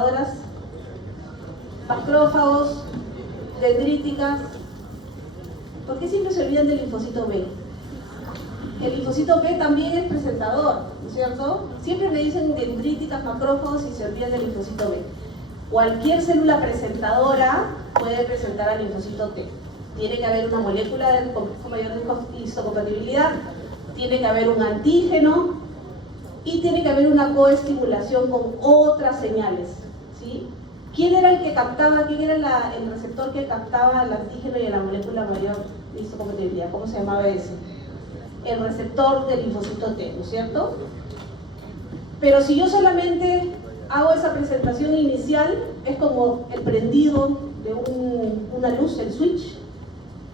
presentadoras, macrófagos, dendríticas. ¿Por qué siempre se olvidan del linfocito B? El linfocito B también es presentador, ¿no es cierto? Siempre me dicen dendríticas, macrófagos y se olvidan del linfocito B. Cualquier célula presentadora puede presentar al linfocito T. Tiene que haber una molécula del complejo mayor de histocompatibilidad, tiene que haber un antígeno y tiene que haber una coestimulación con otras señales, ¿sí? ¿Quién era el que captaba, quién era el receptor que captaba el antígeno y la molécula mayor de histocompatibilidad? ¿Cómo se llamaba ese? El receptor del linfocito T, ¿no es cierto? Pero si yo solamente hago esa presentación inicial, es como el prendido de una luz, el switch.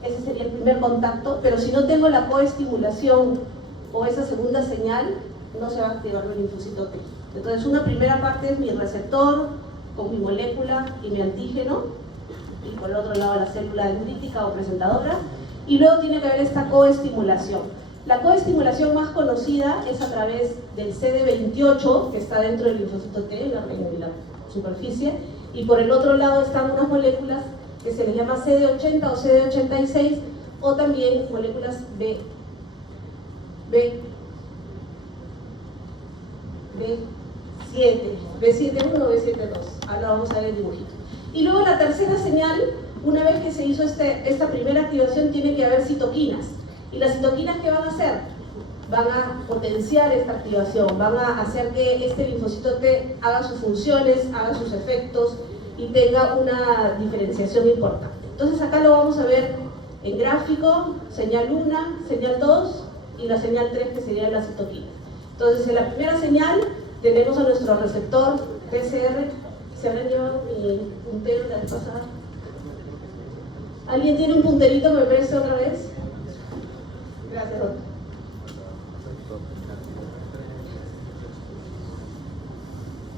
Ese sería el primer contacto, pero si no tengo la coestimulación o esa segunda señal, no se va a activar el linfocito T. Entonces una primera parte es mi receptor con mi molécula y mi antígeno, y por el otro lado la célula dendrítica o presentadora, y luego tiene que haber esta coestimulación. La coestimulación más conocida es a través del CD28, que está dentro del linfocito T, en la superficie, y por el otro lado están unas moléculas que se les llama CD80 o CD86, o también moléculas B71 o B72. Ahora vamos a ver el dibujito. Y luego la tercera señal, una vez que se hizo esta primera activación, tiene que haber citoquinas. ¿Y las citoquinas qué van a hacer? Van a potenciar esta activación, van a hacer que este linfocito T haga sus funciones, haga sus efectos y tenga una diferenciación importante. Entonces acá lo vamos a ver en gráfico, señal 1, señal 2 y la señal 3, que sería la citoquina. Entonces en la primera señal tenemos a nuestro receptor TCR. ¿Se habrán llevado mi puntero de la vez pasada? ¿Alguien tiene un punterito que me preste otra vez? Gracias, doctor.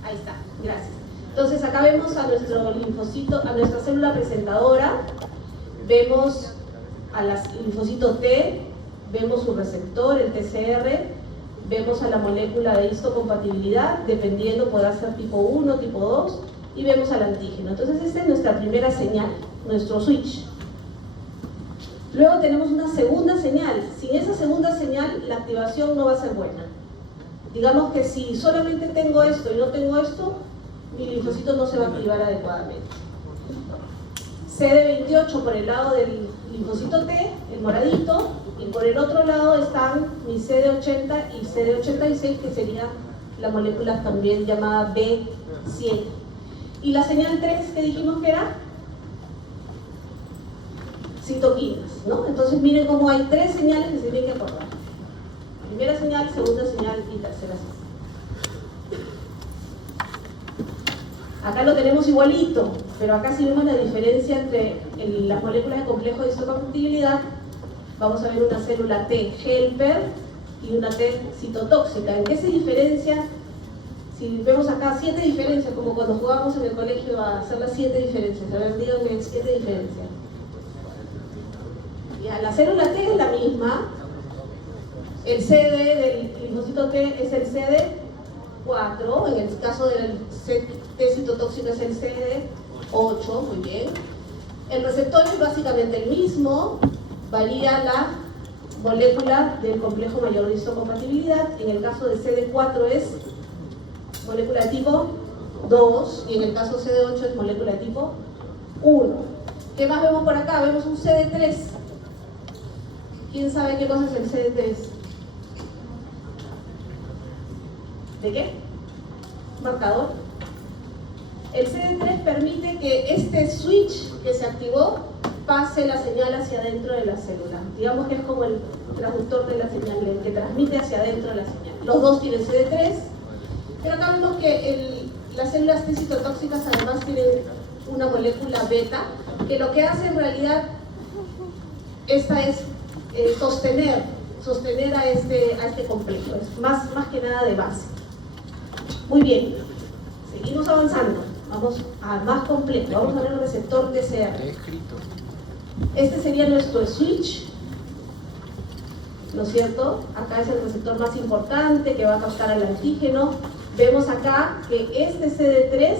Ahí está, gracias. Entonces acá vemos a nuestro linfocito, a nuestra célula presentadora, vemos al linfocito T, vemos su receptor, el TCR, vemos a la molécula de histocompatibilidad, dependiendo, podrá ser tipo 1, tipo 2, y vemos al antígeno. Entonces esta es nuestra primera señal, nuestro switch. Luego tenemos una segunda señal. Sin esa segunda señal, la activación no va a ser buena. Digamos que si solamente tengo esto y no tengo esto, mi linfocito no se va a activar adecuadamente. CD28 por el lado del linfocito T, el moradito, y por el otro lado están mi CD80 y CD86, que sería la molécula también llamada B7. Y la señal 3, que dijimos que era citoquinas, ¿no? Entonces miren cómo hay tres señales que se tienen que acordar. Primera señal, segunda señal y tercera señal. Acá lo tenemos igualito, pero acá sí vemos la diferencia entre las moléculas de complejo de histocompatibilidad. Vamos a ver una célula T helper y una T citotóxica. ¿En qué se diferencia? Si vemos acá 7 diferencias, como cuando jugábamos en el colegio a hacer las 7 diferencias. A ver, díganme 7 diferencias. Ya, la célula T es la misma. El CD del linfocito T es el CD4. En el caso del T citotóxico es el CD8. Muy bien. El receptor es básicamente el mismo. Varía la molécula del complejo mayor de histocompatibilidad. En el caso de CD4 es molécula de tipo 2 y en el caso CD8 es molécula de tipo 1. ¿Qué más vemos por acá? Vemos un CD3. ¿Quién sabe qué cosa es el CD3? ¿De qué? Marcador. El CD3 permite que este switch que se activó pase la señal hacia adentro de la célula. Digamos que es como el traductor de la señal, el que transmite hacia adentro de la señal. Los dos tienen CD3, pero acá vemos que las células T citotóxicas además tienen una molécula beta, que lo que hace en realidad esta es sostener a este complejo, es más que nada de base. Muy bien, seguimos avanzando, vamos a más complejo, vamos a ver el receptor TCR. Este sería nuestro switch, ¿no es cierto? Acá es el receptor más importante que va a captar al antígeno. Vemos acá que este CD3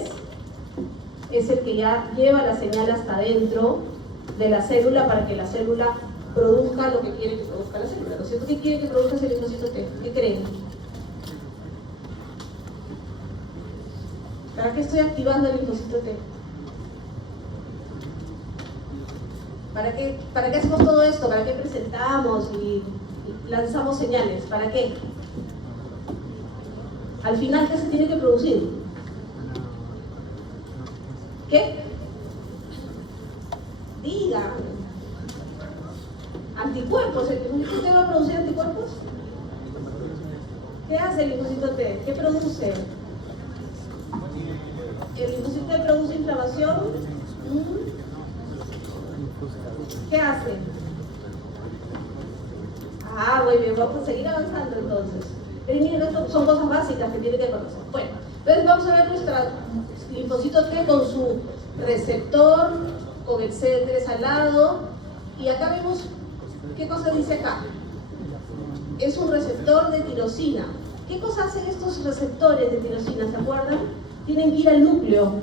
es el que ya lleva la señal hasta adentro de la célula para que la célula produzca lo que quiere que produzca la célula, ¿no es cierto? ¿Qué quiere que produzca ese linfocito T? ¿Qué creen? ¿Para qué estoy activando el linfocito T? ¿Para qué hacemos todo esto? ¿Para qué presentamos y lanzamos señales? ¿Para qué? Al final, ¿qué se tiene que producir? ¿Qué? Diga. Anticuerpos. ¿El linfocito T va a producir anticuerpos? ¿Qué hace el linfocito T? ¿Qué produce? El linfocito T produce inflamación. ¿Qué hace? Muy bien, vamos a seguir avanzando entonces. Pero miren, esto son cosas básicas que tienen que conocer. Bueno, entonces vamos a ver nuestro linfocito T con su receptor, con el CD3 al lado. Y acá vemos, ¿qué cosa dice acá? Es un receptor de tirosina. ¿Qué cosa hacen estos receptores de tirosina? ¿Se acuerdan? Tienen que ir al núcleo,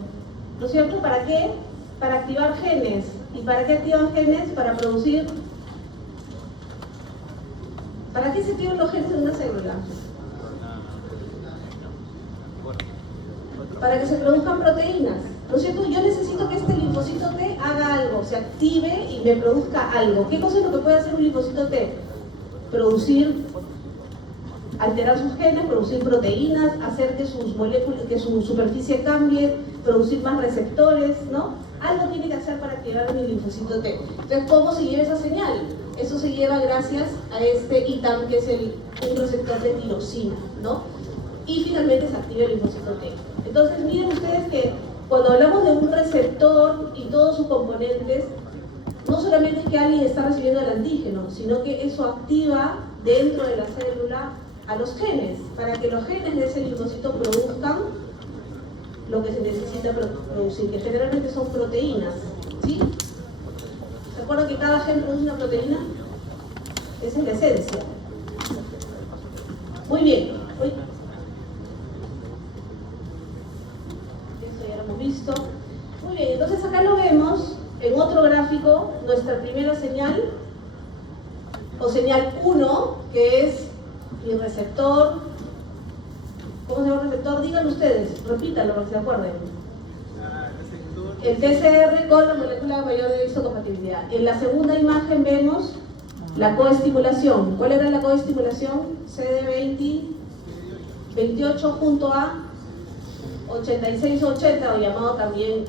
¿no es cierto? ¿Para qué? Para activar genes. ¿Y para qué activan genes? Para producir... ¿Para qué se activan los genes en una célula? Para que se produzcan proteínas, ¿no es cierto? Yo necesito que este linfocito T haga algo, se active y me produzca algo. ¿Qué cosa es lo que puede hacer un linfocito T? Producir, alterar sus genes, producir proteínas, hacer que sus moléculas, que su superficie cambie, producir más receptores, ¿no? Algo tiene que hacer para activar mi linfocito T. Entonces, ¿cómo se lleva esa señal? Eso se lleva gracias a este ITAM, que es un receptor de tirosina, ¿no? Y finalmente se activa el linfocito T. Entonces, miren ustedes que cuando hablamos de un receptor y todos sus componentes, no solamente es que alguien está recibiendo el antígeno, sino que eso activa dentro de la célula a los genes, para que los genes de ese linfocito produzcan lo que se necesita producir, que generalmente son proteínas, ¿sí? ¿Se acuerdan que cada gen produce una proteína? Esa es la esencia. Muy bien. Esto ya lo hemos visto. Muy bien, entonces acá lo vemos en otro gráfico, nuestra primera señal, o señal 1, que es mi receptor. ¿Cómo se llama el receptor? Díganlo ustedes, repítanlo para que se acuerden. El TCR con la molécula de mayor de histocompatibilidad. En la segunda imagen vemos la coestimulación. ¿Cuál era la coestimulación? CD28 junto a 8680, o llamado también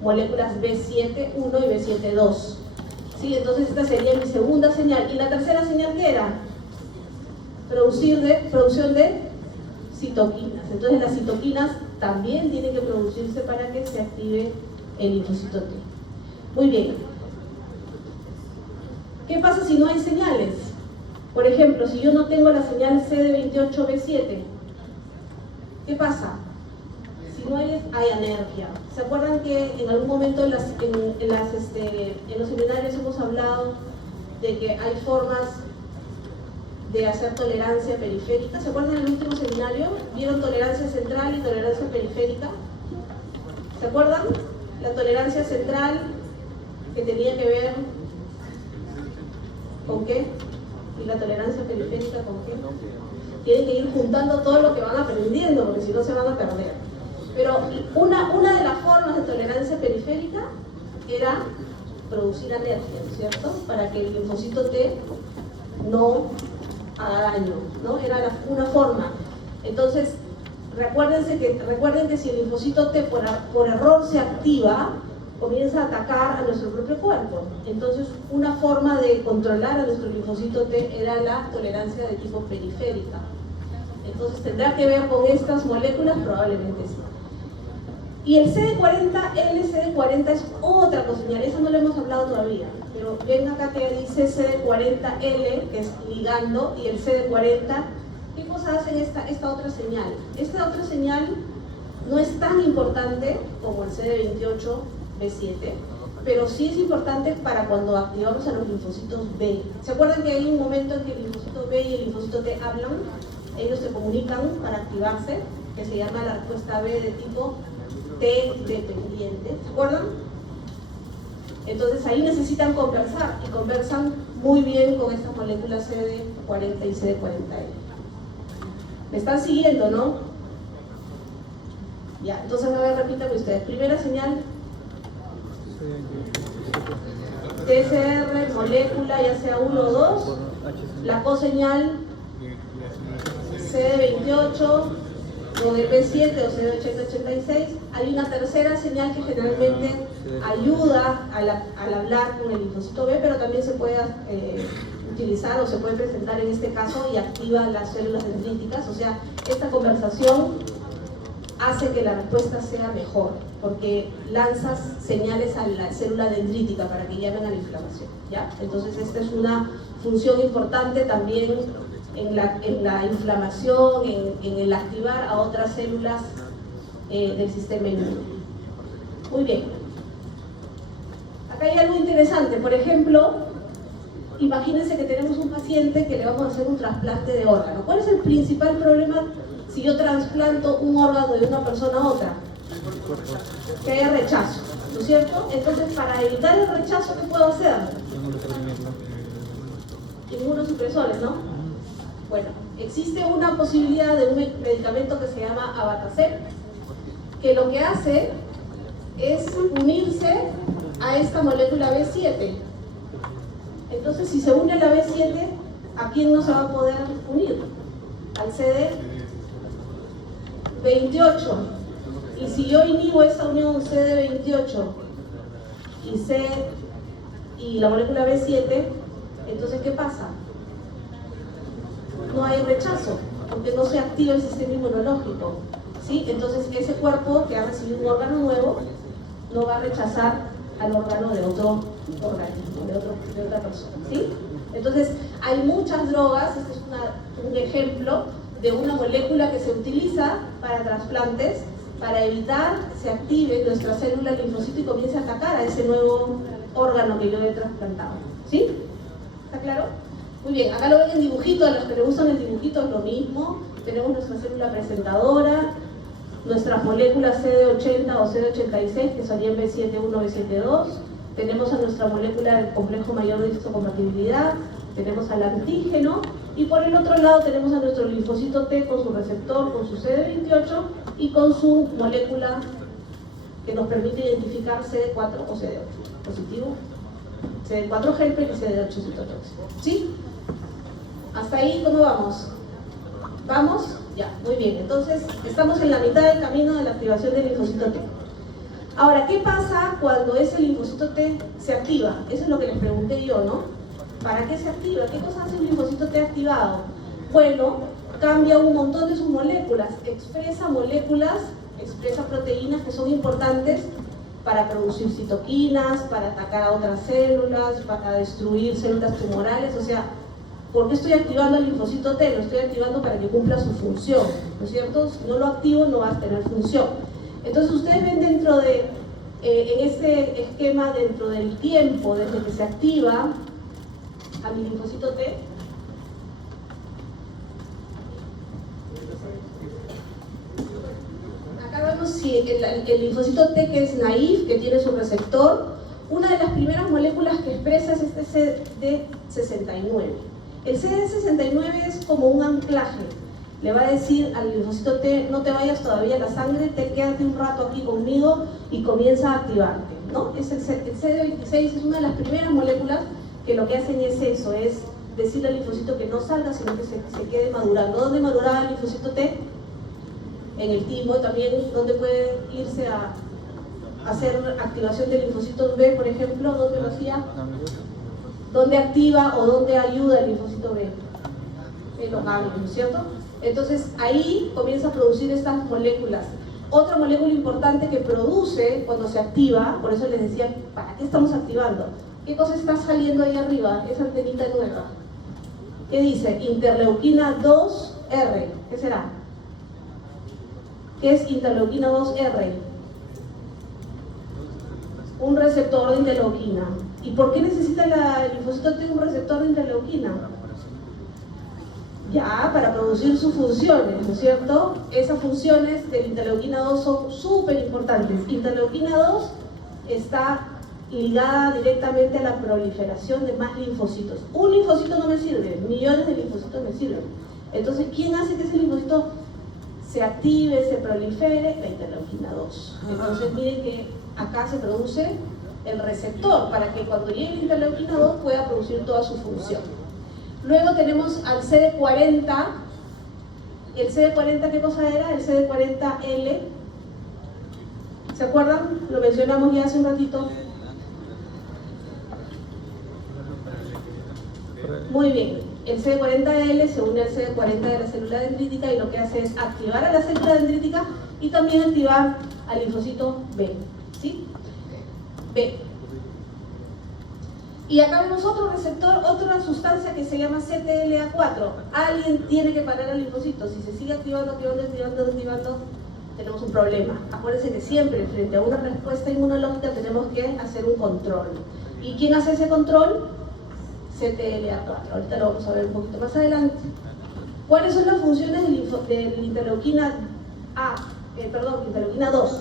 moléculas B7.1 y B7.2. ¿Sí? Entonces esta sería mi segunda señal. ¿Y la tercera señal qué era? Producción de citoquinas. Entonces las citoquinas también tienen que producirse para que se active el linfocito T. Muy bien. ¿Qué pasa si no hay señales? Por ejemplo, si yo no tengo la señal CD28B7, ¿qué pasa? Si no hay anergia. ¿Se acuerdan que en algún momento en los seminarios hemos hablado de que hay formas de hacer tolerancia periférica? ¿Se acuerdan en el último seminario? ¿Vieron tolerancia central y tolerancia periférica? ¿Se acuerdan? La tolerancia central, que tenía que ver ¿con qué? Y la tolerancia periférica, ¿con qué? Tienen que ir juntando todo lo que van aprendiendo, porque si no se van a perder. Pero una de las formas de tolerancia periférica era producir alergia, ¿no es cierto? Para que el linfocito T no haga daño, ¿no? Era una forma. Entonces, recuerden que si el linfocito T por error se activa, comienza a atacar a nuestro propio cuerpo. Entonces, una forma de controlar a nuestro linfocito T era la tolerancia de tipo periférica. Entonces, ¿tendrá que ver con estas moléculas? Probablemente sí. Y el CD40L, CD40 es otra coseñal, esa no la hemos hablado todavía, pero ven acá que dice CD40L, que es ligando, y el CD40, ¿qué cosa hacen esta otra señal? Esta otra señal no es tan importante como el CD28B7, pero sí es importante para cuando activamos a los linfocitos B. ¿Se acuerdan que hay un momento en que el linfocito B y el linfocito T hablan? Ellos se comunican para activarse, que se llama la respuesta B de tipo T dependiente, ¿se acuerdan? Entonces ahí necesitan conversar y conversan muy bien con estas moléculas CD40 y CD40E. ¿Me están siguiendo, no? Ya, entonces a ver, repítanme ustedes. Primera señal, TCR, molécula, ya sea 1 o 2. La coseñal, CD28, o DP7 o CD8086. Hay una tercera señal que generalmente ayuda al hablar con el linfocito B, pero también se puede utilizar o se puede presentar en este caso y activa las células dendríticas. O sea, esta conversación hace que la respuesta sea mejor, porque lanzas señales a la célula dendrítica para que llamen a la inflamación, ¿ya? Entonces esta es una función importante también en la inflamación, en el activar a otras células del sistema inmune. Muy bien. Acá hay algo interesante. Por ejemplo, imagínense que tenemos un paciente que le vamos a hacer un trasplante de órgano. ¿Cuál es el principal problema si yo trasplanto un órgano de una persona a otra? Que haya rechazo, ¿no es cierto? Entonces, para evitar el rechazo, ¿qué puedo hacer? Inmunosupresores, ¿no? Bueno, existe una posibilidad de un medicamento que se llama Abatacept, que lo que hace es unirse a esta molécula B7. Entonces, si se une a la B7, ¿a quién no se va a poder unir? Al CD28. Y si yo inhibo esta unión CD28 y la molécula B7, entonces ¿qué pasa? No hay rechazo, porque no se activa el sistema inmunológico, ¿sí? Entonces ese cuerpo que ha recibido un órgano nuevo no va a rechazar al órgano de otro organismo, de otra persona, ¿sí? Entonces hay muchas drogas. Este es un ejemplo de una molécula que se utiliza para trasplantes para evitar que se active nuestra célula linfocito y comience a atacar a ese nuevo órgano que yo he trasplantado, ¿sí? ¿Está claro? Muy bien, acá lo ven en dibujito. A los que les gustan el dibujito es lo mismo. Tenemos nuestra célula presentadora, nuestras moléculas CD80 o CD86 que serían B71, B72. Tenemos a nuestra molécula del complejo mayor de histocompatibilidad, tenemos al antígeno, y por el otro lado tenemos a nuestro linfocito T con su receptor, con su CD28 y con su molécula que nos permite identificar CD4 o CD8 positivo, CD4 helper y CD8 citotóxico, ¿sí? ¿Hasta ahí cómo vamos? ¿Vamos? Ya, muy bien. Entonces, estamos en la mitad del camino de la activación del linfocito T. Ahora, ¿qué pasa cuando ese linfocito T se activa? Eso es lo que les pregunté yo, ¿no? ¿Para qué se activa? ¿Qué cosa hace un linfocito T activado? Bueno, cambia un montón de sus moléculas, expresa proteínas que son importantes para producir citoquinas, para atacar a otras células, para destruir células tumorales. O sea, ¿por qué estoy activando el linfocito T? Lo estoy activando para que cumpla su función, ¿no es cierto? Si no lo activo, no va a tener función. Entonces, ustedes ven dentro de, en este esquema, dentro del tiempo, desde que se activa a mi linfocito T, acá vemos si el linfocito T, que es naïf, que tiene su receptor, una de las primeras moléculas que expresa es este CD69. El CD69 es como un anclaje. Le va a decir al linfocito T, no te vayas todavía a la sangre, quédate un rato aquí conmigo y comienza a activarte, ¿no? El CD26 es una de las primeras moléculas que lo que hacen es eso, es decirle al linfocito que no salga, sino que se quede madurando. ¿Dónde maduraba el linfocito T? En el timo. También, ¿dónde puede irse a hacer activación de linfocitos B, por ejemplo? ¿Dónde lo hacía? ¿Dónde activa o dónde ayuda el linfocito B? En los ganglios, ¿no es cierto? Entonces ahí comienza a producir estas moléculas. Otra molécula importante que produce cuando se activa, por eso les decía, ¿para qué estamos activando? ¿Qué cosa está saliendo ahí arriba? Esa antenita nueva. ¿Qué dice? Interleuquina 2R. ¿Qué será? ¿Qué es interleuquina 2R? Un receptor de interleuquina. ¿Y por qué necesita el linfocito T un receptor de interleuquina? Ya, para producir sus funciones, ¿no es cierto? Esas funciones de la interleuquina 2 son súper importantes. Interleuquina 2 está ligada directamente a la proliferación de más linfocitos. Un linfocito no me sirve, millones de linfocitos me sirven. Entonces, ¿quién hace que ese linfocito se active, se prolifere? La interleuquina 2. Entonces, miren que acá se produce el receptor para que cuando llegue la interleuquina 2 pueda producir toda su función. Luego tenemos al CD40. ¿El CD40 qué cosa era? El CD40L. ¿Se acuerdan? Lo mencionamos ya hace un ratito. Muy bien. El CD40L se une al CD40 de la célula dendrítica y lo que hace es activar a la célula dendrítica y también activar al linfocito B. ¿Sí? B. Y acá vemos otro receptor, otra sustancia que se llama CTLA4. Alguien tiene que parar al linfocito. Si se sigue activando, tenemos un problema. Acuérdense que siempre, frente a una respuesta inmunológica, tenemos que hacer un control. ¿Y quién hace ese control? CTLA4. Ahorita lo vamos a ver un poquito más adelante. ¿Cuáles son las funciones de interleuquina interleuquina 2?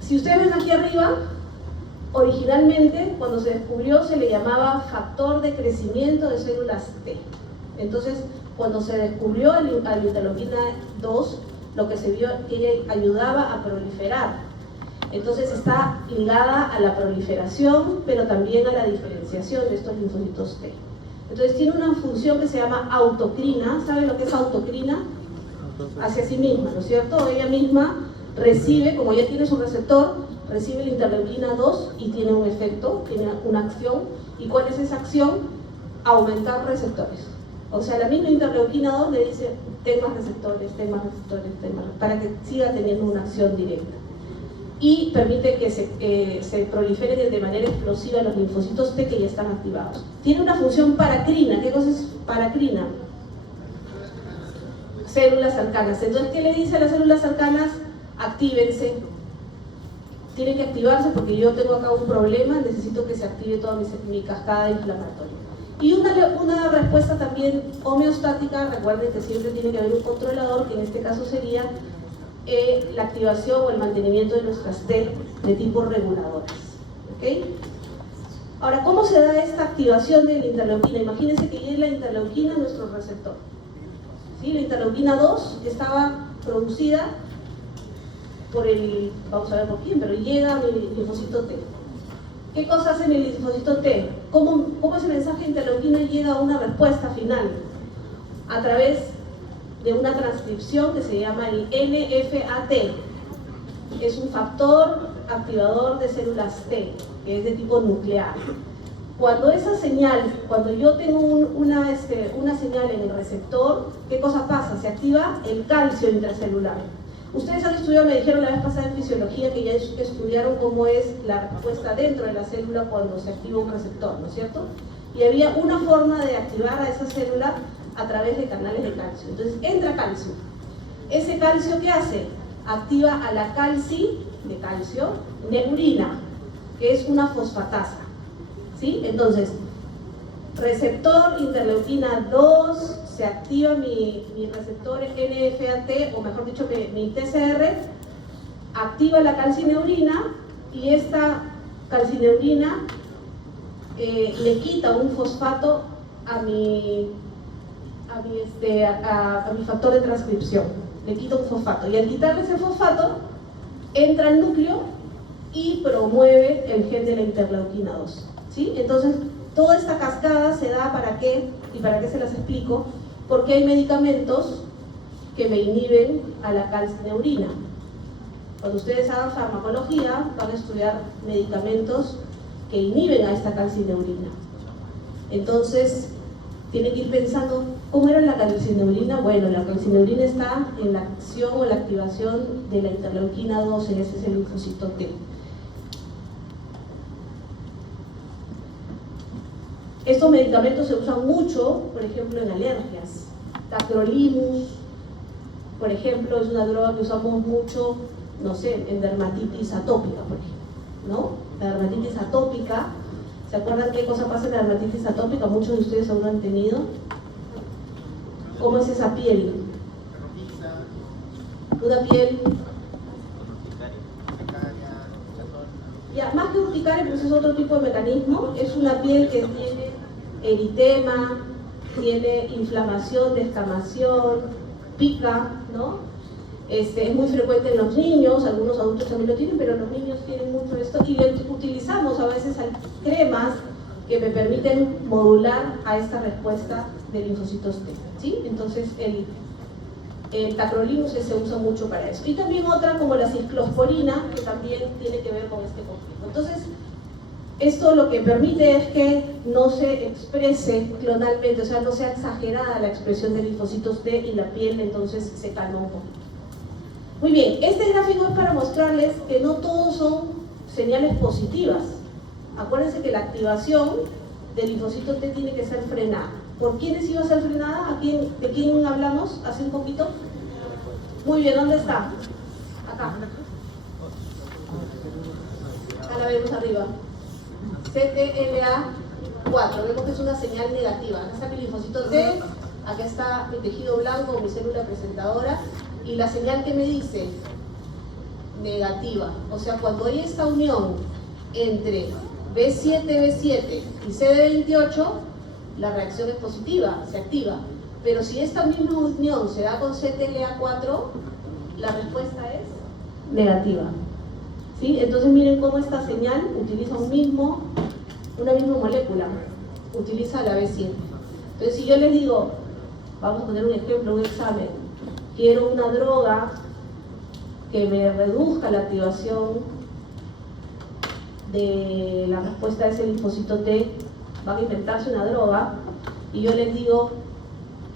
Si ustedes ven aquí arriba, originalmente, cuando se descubrió, se le llamaba factor de crecimiento de células T. Entonces, cuando se descubrió a la interleuquina 2, lo que se vio es que ella ayudaba a proliferar. Entonces, está ligada a la proliferación, pero también a la diferenciación de estos linfocitos T. Entonces, tiene una función que se llama autocrina. ¿Saben lo que es autocrina? Hacia sí misma, ¿no es cierto? Ella misma recibe, como ya tiene su receptor, recibe la interleuquina 2 y tiene un efecto, tiene una acción. ¿Y cuál es esa acción? Aumentar receptores. O sea, la misma interleuquina 2 le dice, ten más receptores, para que siga teniendo una acción directa. Y permite que se proliferen de manera explosiva los linfocitos T que ya están activados. Tiene una función paracrina. ¿Qué cosa es paracrina? Células cercanas. Entonces, ¿qué le dice a las células cercanas? Actívense. Tienen que activarse porque yo tengo acá un problema, necesito que se active toda mi cascada inflamatoria. Y una respuesta también homeostática. Recuerden que siempre tiene que haber un controlador, que en este caso sería la activación o el mantenimiento de nuestras T de tipo reguladoras. ¿Okay? Ahora, ¿cómo se da esta activación de la interleuquina? Imagínense que es la interleuquina nuestro receptor. ¿Sí? La interleuquina 2 estaba producida por vamos a ver por quién, pero llega a mi linfocito T. ¿Qué cosa hace mi linfocito T? ¿Cómo ese mensaje de interleuquina llega a una respuesta final? A través de una transcripción que se llama el NFAT. Es un factor activador de células T, que es de tipo nuclear. Cuando esa señal, cuando yo tengo una señal en el receptor, ¿qué cosa pasa? Se activa el calcio intracelular. Ustedes han estudiado, me dijeron la vez pasada en fisiología, que ya estudiaron cómo es la respuesta dentro de la célula cuando se activa un receptor, ¿no es cierto? Y había una forma de activar a esa célula a través de canales de calcio. Entonces entra calcio. ¿Ese calcio qué hace? Activa a la calcineurina, que es una fosfatasa. ¿Sí? Entonces, receptor interleuquina 2, se activa mi receptor NFAT, o mejor dicho, mi TCR, activa la calcineurina y esta calcineurina le quita un fosfato a mi factor de transcripción, le quita un fosfato, y al quitarle ese fosfato entra al núcleo y promueve el gen de la interleuquina 2. ¿Sí? Entonces, toda esta cascada se da ¿para qué? ¿Y para qué se las explico? Porque hay medicamentos que me inhiben a la calcineurina. Cuando ustedes hagan farmacología, van a estudiar medicamentos que inhiben a esta calcineurina. Entonces, tienen que ir pensando, ¿cómo era la calcineurina? Bueno, la calcineurina está en la acción o la activación de la interleuquina 2, ese es el linfocito T. Estos medicamentos se usan mucho, por ejemplo, en alergias. Tacrolimus, por ejemplo, es una droga que usamos mucho, no sé, en dermatitis atópica, por ejemplo, ¿no? La dermatitis atópica, ¿se acuerdan qué cosa pasa en la dermatitis atópica? Muchos de ustedes aún lo han tenido. ¿Cómo es esa piel? Una piel... Ya, más que urticaria, pues es otro tipo de mecanismo. Es una piel que tiene eritema, tiene inflamación, descamación, pica, ¿no? Es muy frecuente en los niños, algunos adultos también lo tienen, pero los niños tienen mucho esto. Y utilizamos a veces cremas que me permiten modular a esta respuesta de linfocitos T, ¿sí? Entonces el tacrolimus se usa mucho para eso. Y también otra como la ciclosporina, que también tiene que ver con este conflicto. Entonces, esto lo que permite es que no se exprese clonalmente, o sea, no sea exagerada la expresión de linfocitos T y la piel entonces se calma un poquito. Muy bien, este gráfico es para mostrarles que no todos son señales positivas. Acuérdense que la activación del linfocito T tiene que ser frenada. ¿Por quiénes iba a ser frenada? ¿De quién hablamos hace un poquito? Muy bien, ¿dónde está? Acá. Acá la vemos arriba. CTLA4, vemos que es una señal negativa. Acá está mi linfocito T, acá está mi tejido blanco, mi célula presentadora, y la señal que me dice negativa. O sea, cuando hay esta unión entre B7 y CD28, la reacción es positiva, se activa. Pero si esta misma unión se da con CTLA4, la respuesta es negativa. ¿Sí? Entonces miren cómo esta señal utiliza una misma molécula, utiliza la B7. Entonces si yo les digo, vamos a poner un ejemplo, un examen, quiero una droga que me reduzca la activación de la respuesta de ese linfocito T, van a inventarse una droga, y yo les digo,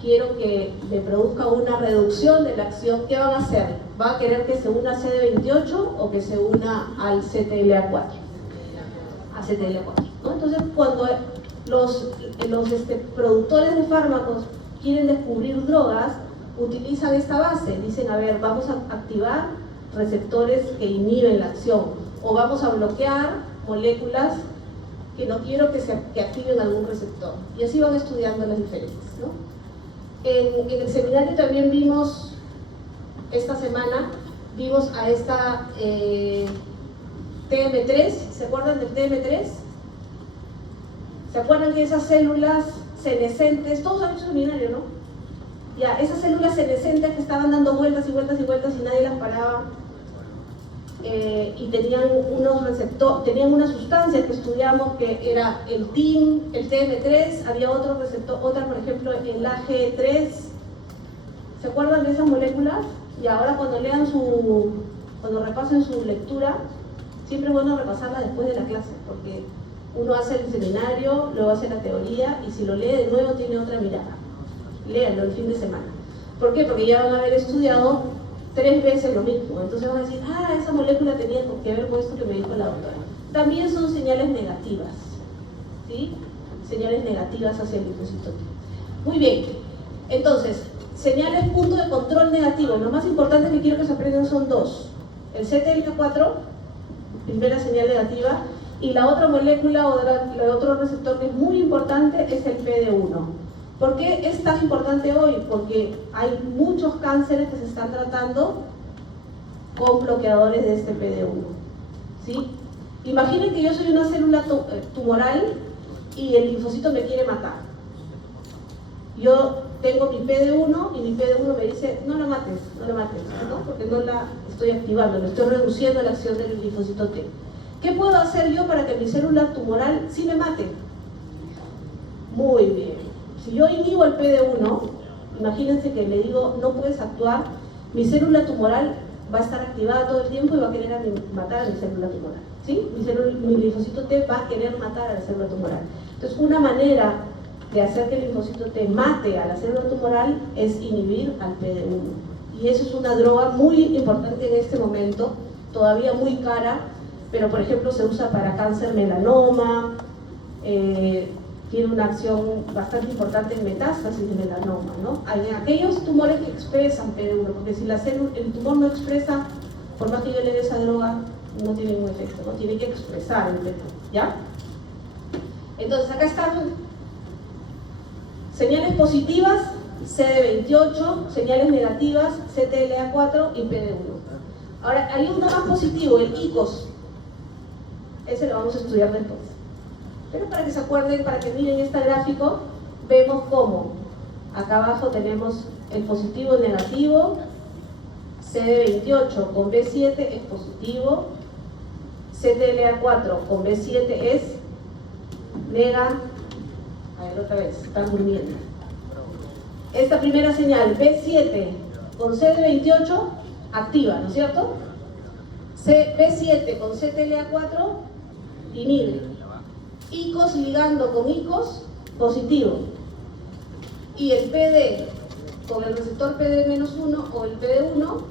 quiero que me produzca una reducción de la acción, ¿qué van a hacer? ¿Va a querer que se una a CD28 o que se una al CTLA4? A CTLA4, ¿no? Entonces, cuando los productores de fármacos quieren descubrir drogas, utilizan esta base. Dicen, a ver, vamos a activar receptores que inhiben la acción, o vamos a bloquear moléculas que no quiero que activen algún receptor. Y así van estudiando las diferencias, ¿no? En el seminario también vimos, esta semana, vimos a esta TM3, ¿se acuerdan del TM3? ¿Se acuerdan que esas células senescentes, todos han hecho seminario, ¿no? Ya, esas células senescentes que estaban dando vueltas y vueltas y vueltas y nadie las paraba, y tenían unos receptores, tenían una sustancia que estudiamos que era el TIM, el TM3, había otro receptor, otra por ejemplo el AG3. ¿Se acuerdan de esas moléculas? Y ahora cuando repasen su lectura, siempre es bueno repasarla después de la clase, porque uno hace el seminario, luego hace la teoría, y si lo lee de nuevo tiene otra mirada. Léanlo el fin de semana. ¿Por qué? Porque ya van a haber estudiado 3 veces lo mismo. Entonces van a decir, esa molécula tenía que ver con esto que me dijo la doctora. También son señales negativas, ¿sí? Señales negativas hacia el linfocito T. Muy bien. Entonces, señales punto de control negativo. Lo más importante que quiero que se aprendan son 2. El CTLA4, primera señal negativa, y la otra molécula o el otro receptor que es muy importante es el PD1. ¿Por qué es tan importante hoy? Porque hay muchos cánceres que se están tratando con bloqueadores de este PD1, ¿sí? Imaginen que yo soy una célula tumoral y el linfocito me quiere matar. Yo tengo mi PD1 y mi PD1 me dice, no la mates, ¿no? Porque no la estoy activando, le estoy reduciendo la acción del linfocito T. ¿Qué puedo hacer yo para que mi célula tumoral sí me mate? Muy bien. Si yo inhibo el PD1, imagínense que le digo, no puedes actuar, mi célula tumoral va a estar activada todo el tiempo y va a querer matar a mi célula tumoral, ¿sí? Mi linfocito T va a querer matar a la célula tumoral. Entonces, una manera de hacer que el linfocito T mate a la célula tumoral es inhibir al PD1. Y eso es una droga muy importante en este momento, todavía muy cara, pero por ejemplo se usa para cáncer melanoma, tiene una acción bastante importante en metástasis de melanoma, ¿no? En aquellos tumores que expresan PD1, porque si el tumor no expresa, por más que yo le dé esa droga, no tiene ningún efecto, ¿no? Tiene que expresar el PD1, ¿ya? Entonces acá están señales positivas, CD28, señales negativas, CTLA4 y PD1. Ahora, hay uno más positivo, el ICOS. Ese lo vamos a estudiar después. Pero para que se acuerden, para que miren este gráfico, vemos cómo acá abajo tenemos el positivo y negativo. CD28 con B7 es positivo, CTLA4 con B7 es nega. A ver, otra vez, están durmiendo. Esta primera señal, B7 con CD28, activa, ¿no es cierto? B7 con CTLA4, inhibe. ICOS ligando con ICOS, positivo. Y el PD con el receptor PD-1 o el PD1,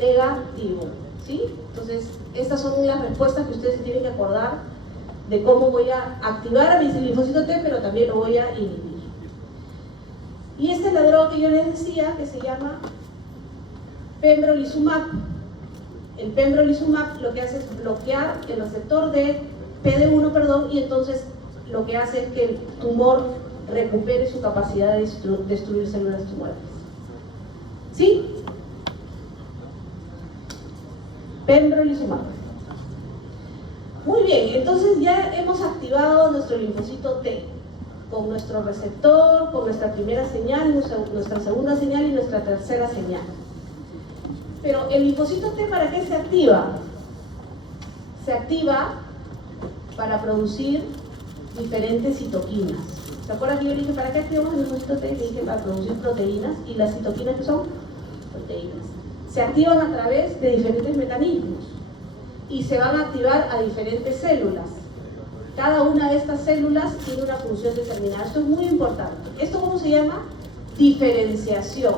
negativo. ¿Sí? Entonces, estas son las respuestas que ustedes tienen que acordar de cómo voy a activar a mi linfocito T, pero también lo voy a inhibir. Y esta es la droga que yo les decía, que se llama pembrolizumab. El pembrolizumab lo que hace es bloquear el receptor de PD1, y entonces lo que hace es que el tumor recupere su capacidad de destruir células tumorales. ¿Sí? Pembrolizumab. Muy bien, entonces ya hemos activado nuestro linfocito T con nuestro receptor, con nuestra primera señal, nuestra segunda señal y nuestra tercera señal. Pero el linfocito T, ¿para qué se activa? Se activa para producir diferentes citoquinas. ¿Se acuerdan que yo le dije, ¿para qué activamos el linfocito T? Le dije, para producir proteínas. ¿Y las citoquinas qué son? Proteínas. Se activan a través de diferentes mecanismos y se van a activar a diferentes células. Cada una de estas células tiene una función determinada. Esto es muy importante. ¿Esto cómo se llama? Diferenciación.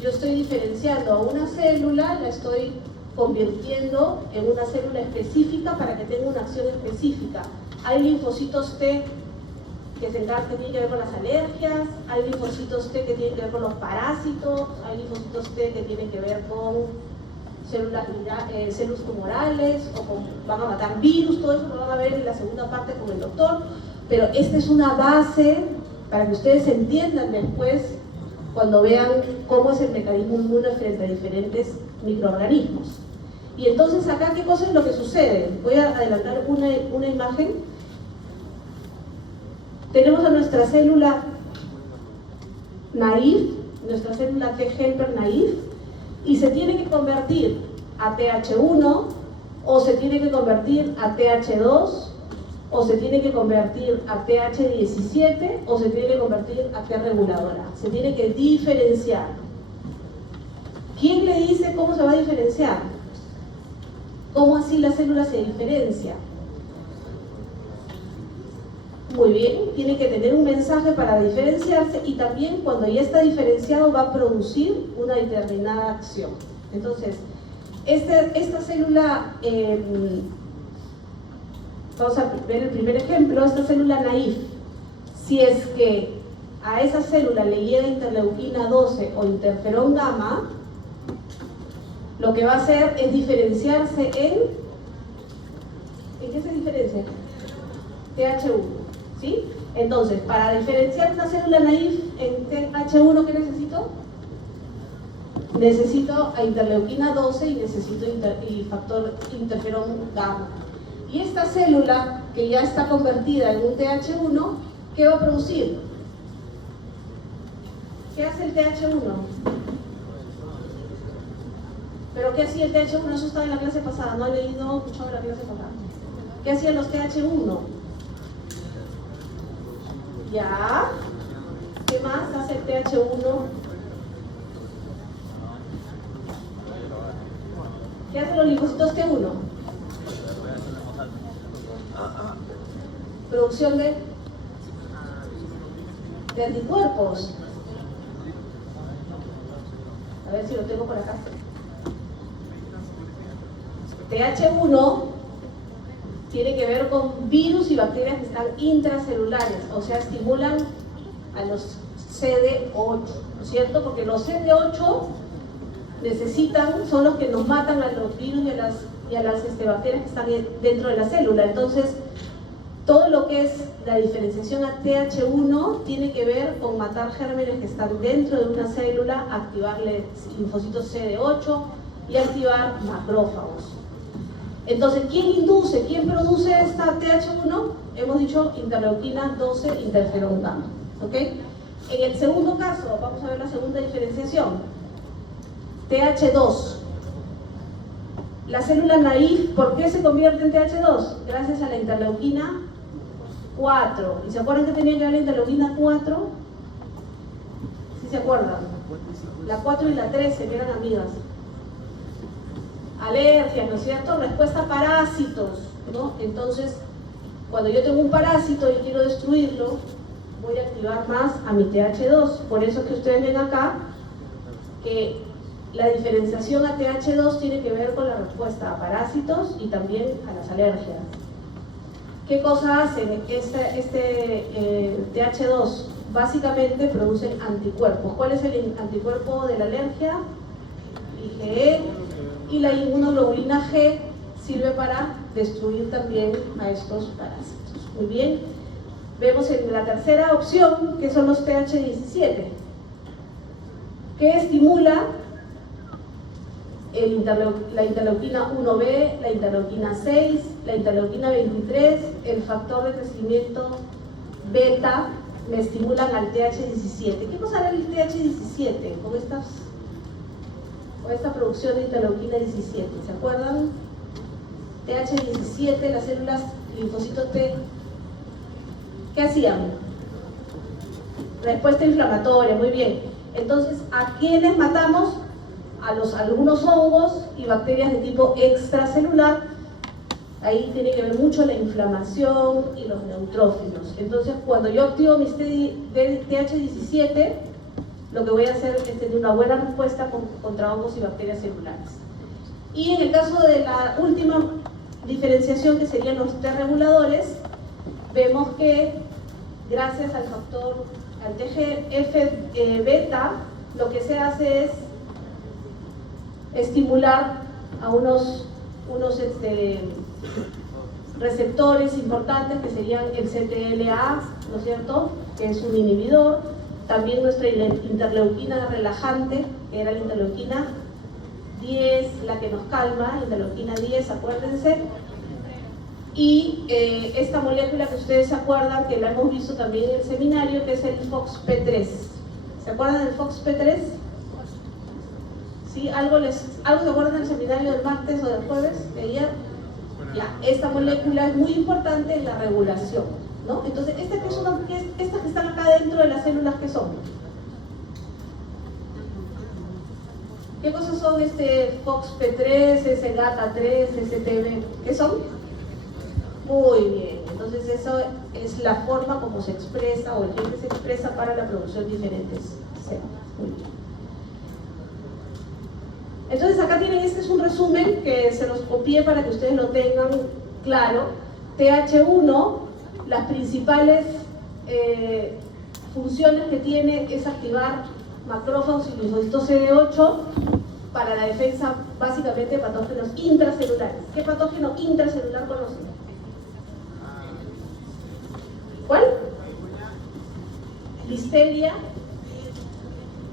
Yo estoy diferenciando a una célula, la estoy convirtiendo en una célula específica para que tenga una acción específica. Hay linfocitos T que tienen que ver con las alergias, hay linfocitos T que tienen que ver con los parásitos, hay linfocitos T que tienen que ver con células tumorales, van a matar virus. Todo eso lo van a ver en la segunda parte con el doctor, pero esta es una base para que ustedes entiendan después cuando vean cómo es el mecanismo inmune frente a diferentes microorganismos. Y entonces acá, ¿qué cosa es lo que sucede? Voy a adelantar una imagen. Tenemos a nuestra célula naive, nuestra célula T helper naive, y se tiene que convertir a TH1, o se tiene que convertir a TH2, o se tiene que convertir a TH17, o se tiene que convertir a T reguladora. Se tiene que diferenciar. ¿Quién le dice cómo se va a diferenciar? ¿Cómo así la célula se diferencia? Muy bien, tiene que tener un mensaje para diferenciarse, y también cuando ya está diferenciado va a producir una determinada acción. Entonces, esta célula, vamos a ver el primer ejemplo, esta célula naive, si es que a esa célula le llega interleuquina 12 o interferón gamma, lo que va a hacer es diferenciarse ¿en qué se diferencia? TH1. ¿Sí? Entonces, para diferenciar una célula naive en TH1, ¿qué necesito? Necesito a interleuquina 12 y necesito factor interferón gamma. Y esta célula, que ya está convertida en un TH1, ¿qué va a producir? ¿Qué hace el TH1? ¿Pero qué hacía el TH1? Eso estaba en la clase pasada, no he leído mucho de la clase pasada. ¿Qué hacían los TH1? Ya. ¿Qué más hace el TH1? ¿Qué hacen los linfocitos T1? Producción de anticuerpos. A ver si lo tengo por acá. TH1 tiene que ver con virus y bacterias que están intracelulares, o sea, estimulan a los CD8, ¿no es cierto? Porque los CD8 son los que nos matan a los virus y a las bacterias que están dentro de la célula. Entonces, Todo lo que es la diferenciación a TH1 tiene que ver con matar gérmenes que están dentro de una célula, activarle linfocitos CD8 y activar macrófagos. Entonces, ¿quién induce, quién produce esta TH1? Hemos dicho interleuquina 12, interferón gamma. ¿Ok? En el segundo caso, vamos a ver la segunda diferenciación. TH2. La célula naïf, ¿por qué se convierte en TH2? Gracias a la interleuquina 4. ¿Y se acuerdan que tenía que ver la interleuquina 4? ¿Sí se acuerdan? La 4 y la 13, que eran amigas. Alergias, ¿no es cierto? Respuesta a parásitos, ¿no? Entonces, cuando yo tengo un parásito y quiero destruirlo, voy a activar más a mi TH2. Por eso es que ustedes ven acá que la diferenciación a TH2 tiene que ver con la respuesta a parásitos y también a las alergias. ¿Qué cosa hacen? TH2 básicamente producen anticuerpos. ¿Cuál es el anticuerpo de la alergia? IgE. Y la inmunoglobulina G sirve para destruir también a estos parásitos. Muy bien. Vemos en la tercera opción que son los TH17, que estimula la interleuquina 1B, la interleuquina 6, la interleuquina 23, el factor de crecimiento beta, me estimulan al TH17. ¿Qué cosa hará el TH17 con esta producción de interleuquina 17? ¿Se acuerdan? TH17, las células linfocitos T, ¿qué hacían? Respuesta inflamatoria, muy bien. Entonces, ¿a quiénes matamos? A algunos hongos y bacterias de tipo extracelular. Ahí tiene que ver mucho la inflamación y los neutrófilos. Entonces, cuando yo activo mis TH17, lo que voy a hacer es tener una buena respuesta contra hongos y bacterias celulares. Y en el caso de la última diferenciación, que serían los T reguladores, vemos que gracias al factor, al TGF-beta, lo que se hace es estimular a unos receptores importantes que serían el CTLA, ¿no es cierto?, que es un inhibidor. También nuestra interleuquina relajante, que era la interleuquina 10, la que nos calma, interleuquina 10, acuérdense. Y esta molécula que ustedes se acuerdan, que la hemos visto también en el seminario, que es el FOXP3. ¿Se acuerdan del FOXP3? ¿Sí? ¿Algo se acuerdan del seminario del martes o del jueves de ayer? Ya, esta molécula es muy importante en la regulación, ¿no? Entonces, estas que están acá dentro de las células, ¿qué son? ¿Qué cosas son FOXP3, SGATA3, STB? ¿Qué son? Muy bien, entonces eso es la forma como se expresa, o el gen que se expresa para la producción de diferentes células. Muy bien. Entonces acá tienen, este es un resumen que se los copié para que ustedes lo tengan claro. TH1, las principales funciones que tiene es activar macrófagos y linfocitos CD8 para la defensa básicamente de patógenos intracelulares. ¿Qué patógeno intracelular conocen? ¿Cuál? Listeria,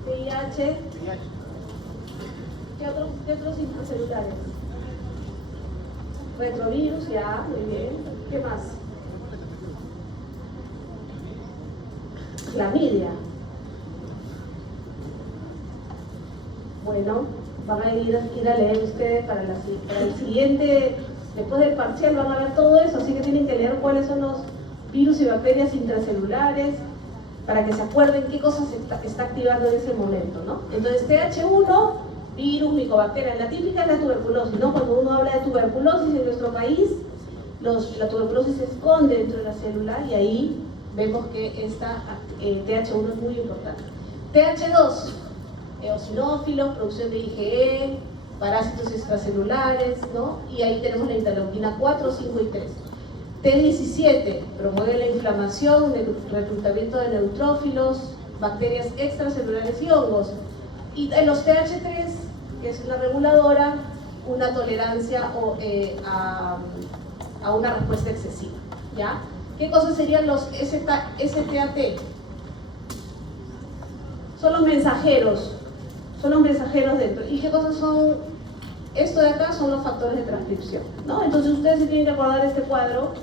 VIH. ¿Qué otros intracelulares? Retrovirus, ya, muy bien. ¿Qué más? Clamidia. Bueno, van a ir a leer ustedes para el siguiente, después del parcial van a ver todo eso, así que tienen que leer cuáles son los virus y bacterias intracelulares, para que se acuerden qué cosas está activando en ese momento, ¿no? Entonces, TH1, virus, micobacterias, la típica es la tuberculosis, ¿no? Cuando uno habla de tuberculosis en nuestro país, la tuberculosis se esconde dentro de la célula y ahí vemos que esta TH1 es muy importante. TH2, eosinófilos, producción de IgE, parásitos extracelulares, ¿no? Y ahí tenemos la interleuquina 4, 5 y 3. T17 promueve la inflamación, el reclutamiento de neutrófilos, bacterias extracelulares y hongos. Y en los TH3, que es la reguladora, una tolerancia a una respuesta excesiva, ¿ya? ¿Qué cosas serían los STAT? Son los mensajeros dentro. ¿Y qué cosas son? Esto de acá son los factores de transcripción, ¿no? Entonces ustedes se tienen que acordar de este cuadro,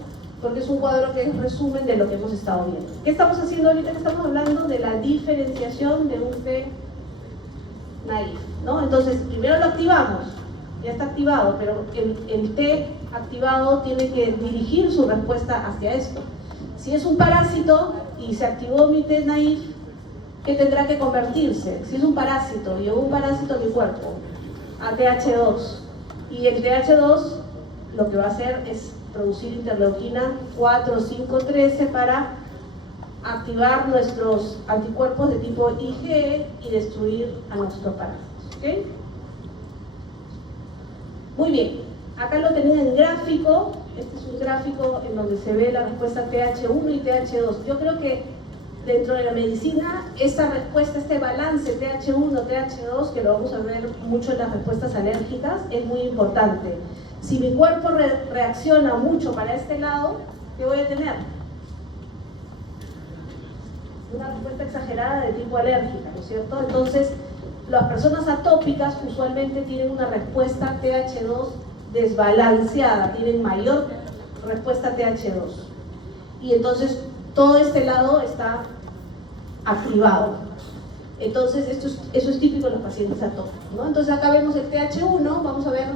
porque es un cuadro que es resumen de lo que hemos estado viendo. ¿Qué estamos haciendo ahorita? Que estamos hablando de la diferenciación de un T naive, ¿no? Entonces, primero lo activamos, ya está activado, pero el T activado tiene que dirigir su respuesta hacia esto. Si es un parásito y se activó mi T naive, ¿qué tendrá que convertirse? Si es un parásito, llegó un parásito a mi cuerpo, a TH2, y el TH2 lo que va a hacer es producir interleuquina 4, 5, 13 para activar nuestros anticuerpos de tipo IgE y destruir a nuestros parásitos, ¿ok? Muy bien, acá lo tienen en gráfico. Este es un gráfico en donde se ve la respuesta TH1 y TH2. Yo creo que dentro de la medicina, esa respuesta, este balance TH1, TH2, que lo vamos a ver mucho en las respuestas alérgicas, es muy importante. Si mi cuerpo reacciona mucho para este lado, ¿qué voy a tener? Una respuesta exagerada de tipo alérgica, ¿no es cierto? Entonces, las personas atópicas usualmente tienen una respuesta TH2 desbalanceada, tienen mayor respuesta TH2. Y entonces, todo este lado está activado. Entonces, eso es típico de los pacientes atópicos, ¿no? Entonces, acá vemos el TH1, vamos a ver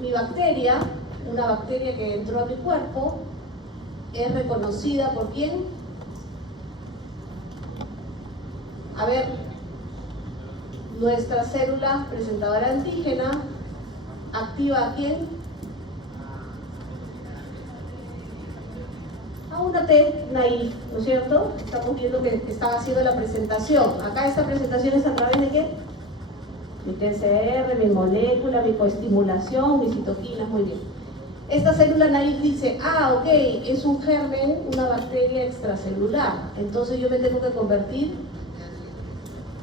mi bacteria, una bacteria que entró a mi cuerpo, es reconocida por ¿quién? A ver, nuestra célula presentadora antígena activa ¿a quién? A una T naive, ¿no es cierto? Estamos viendo que están haciendo la presentación. Acá esta presentación es a través de ¿qué? Mi TCR, mi molécula, mi coestimulación, mis citoquinas, muy bien. Esta célula naive dice, ok, es un germen, una bacteria extracelular. Entonces yo me tengo que convertir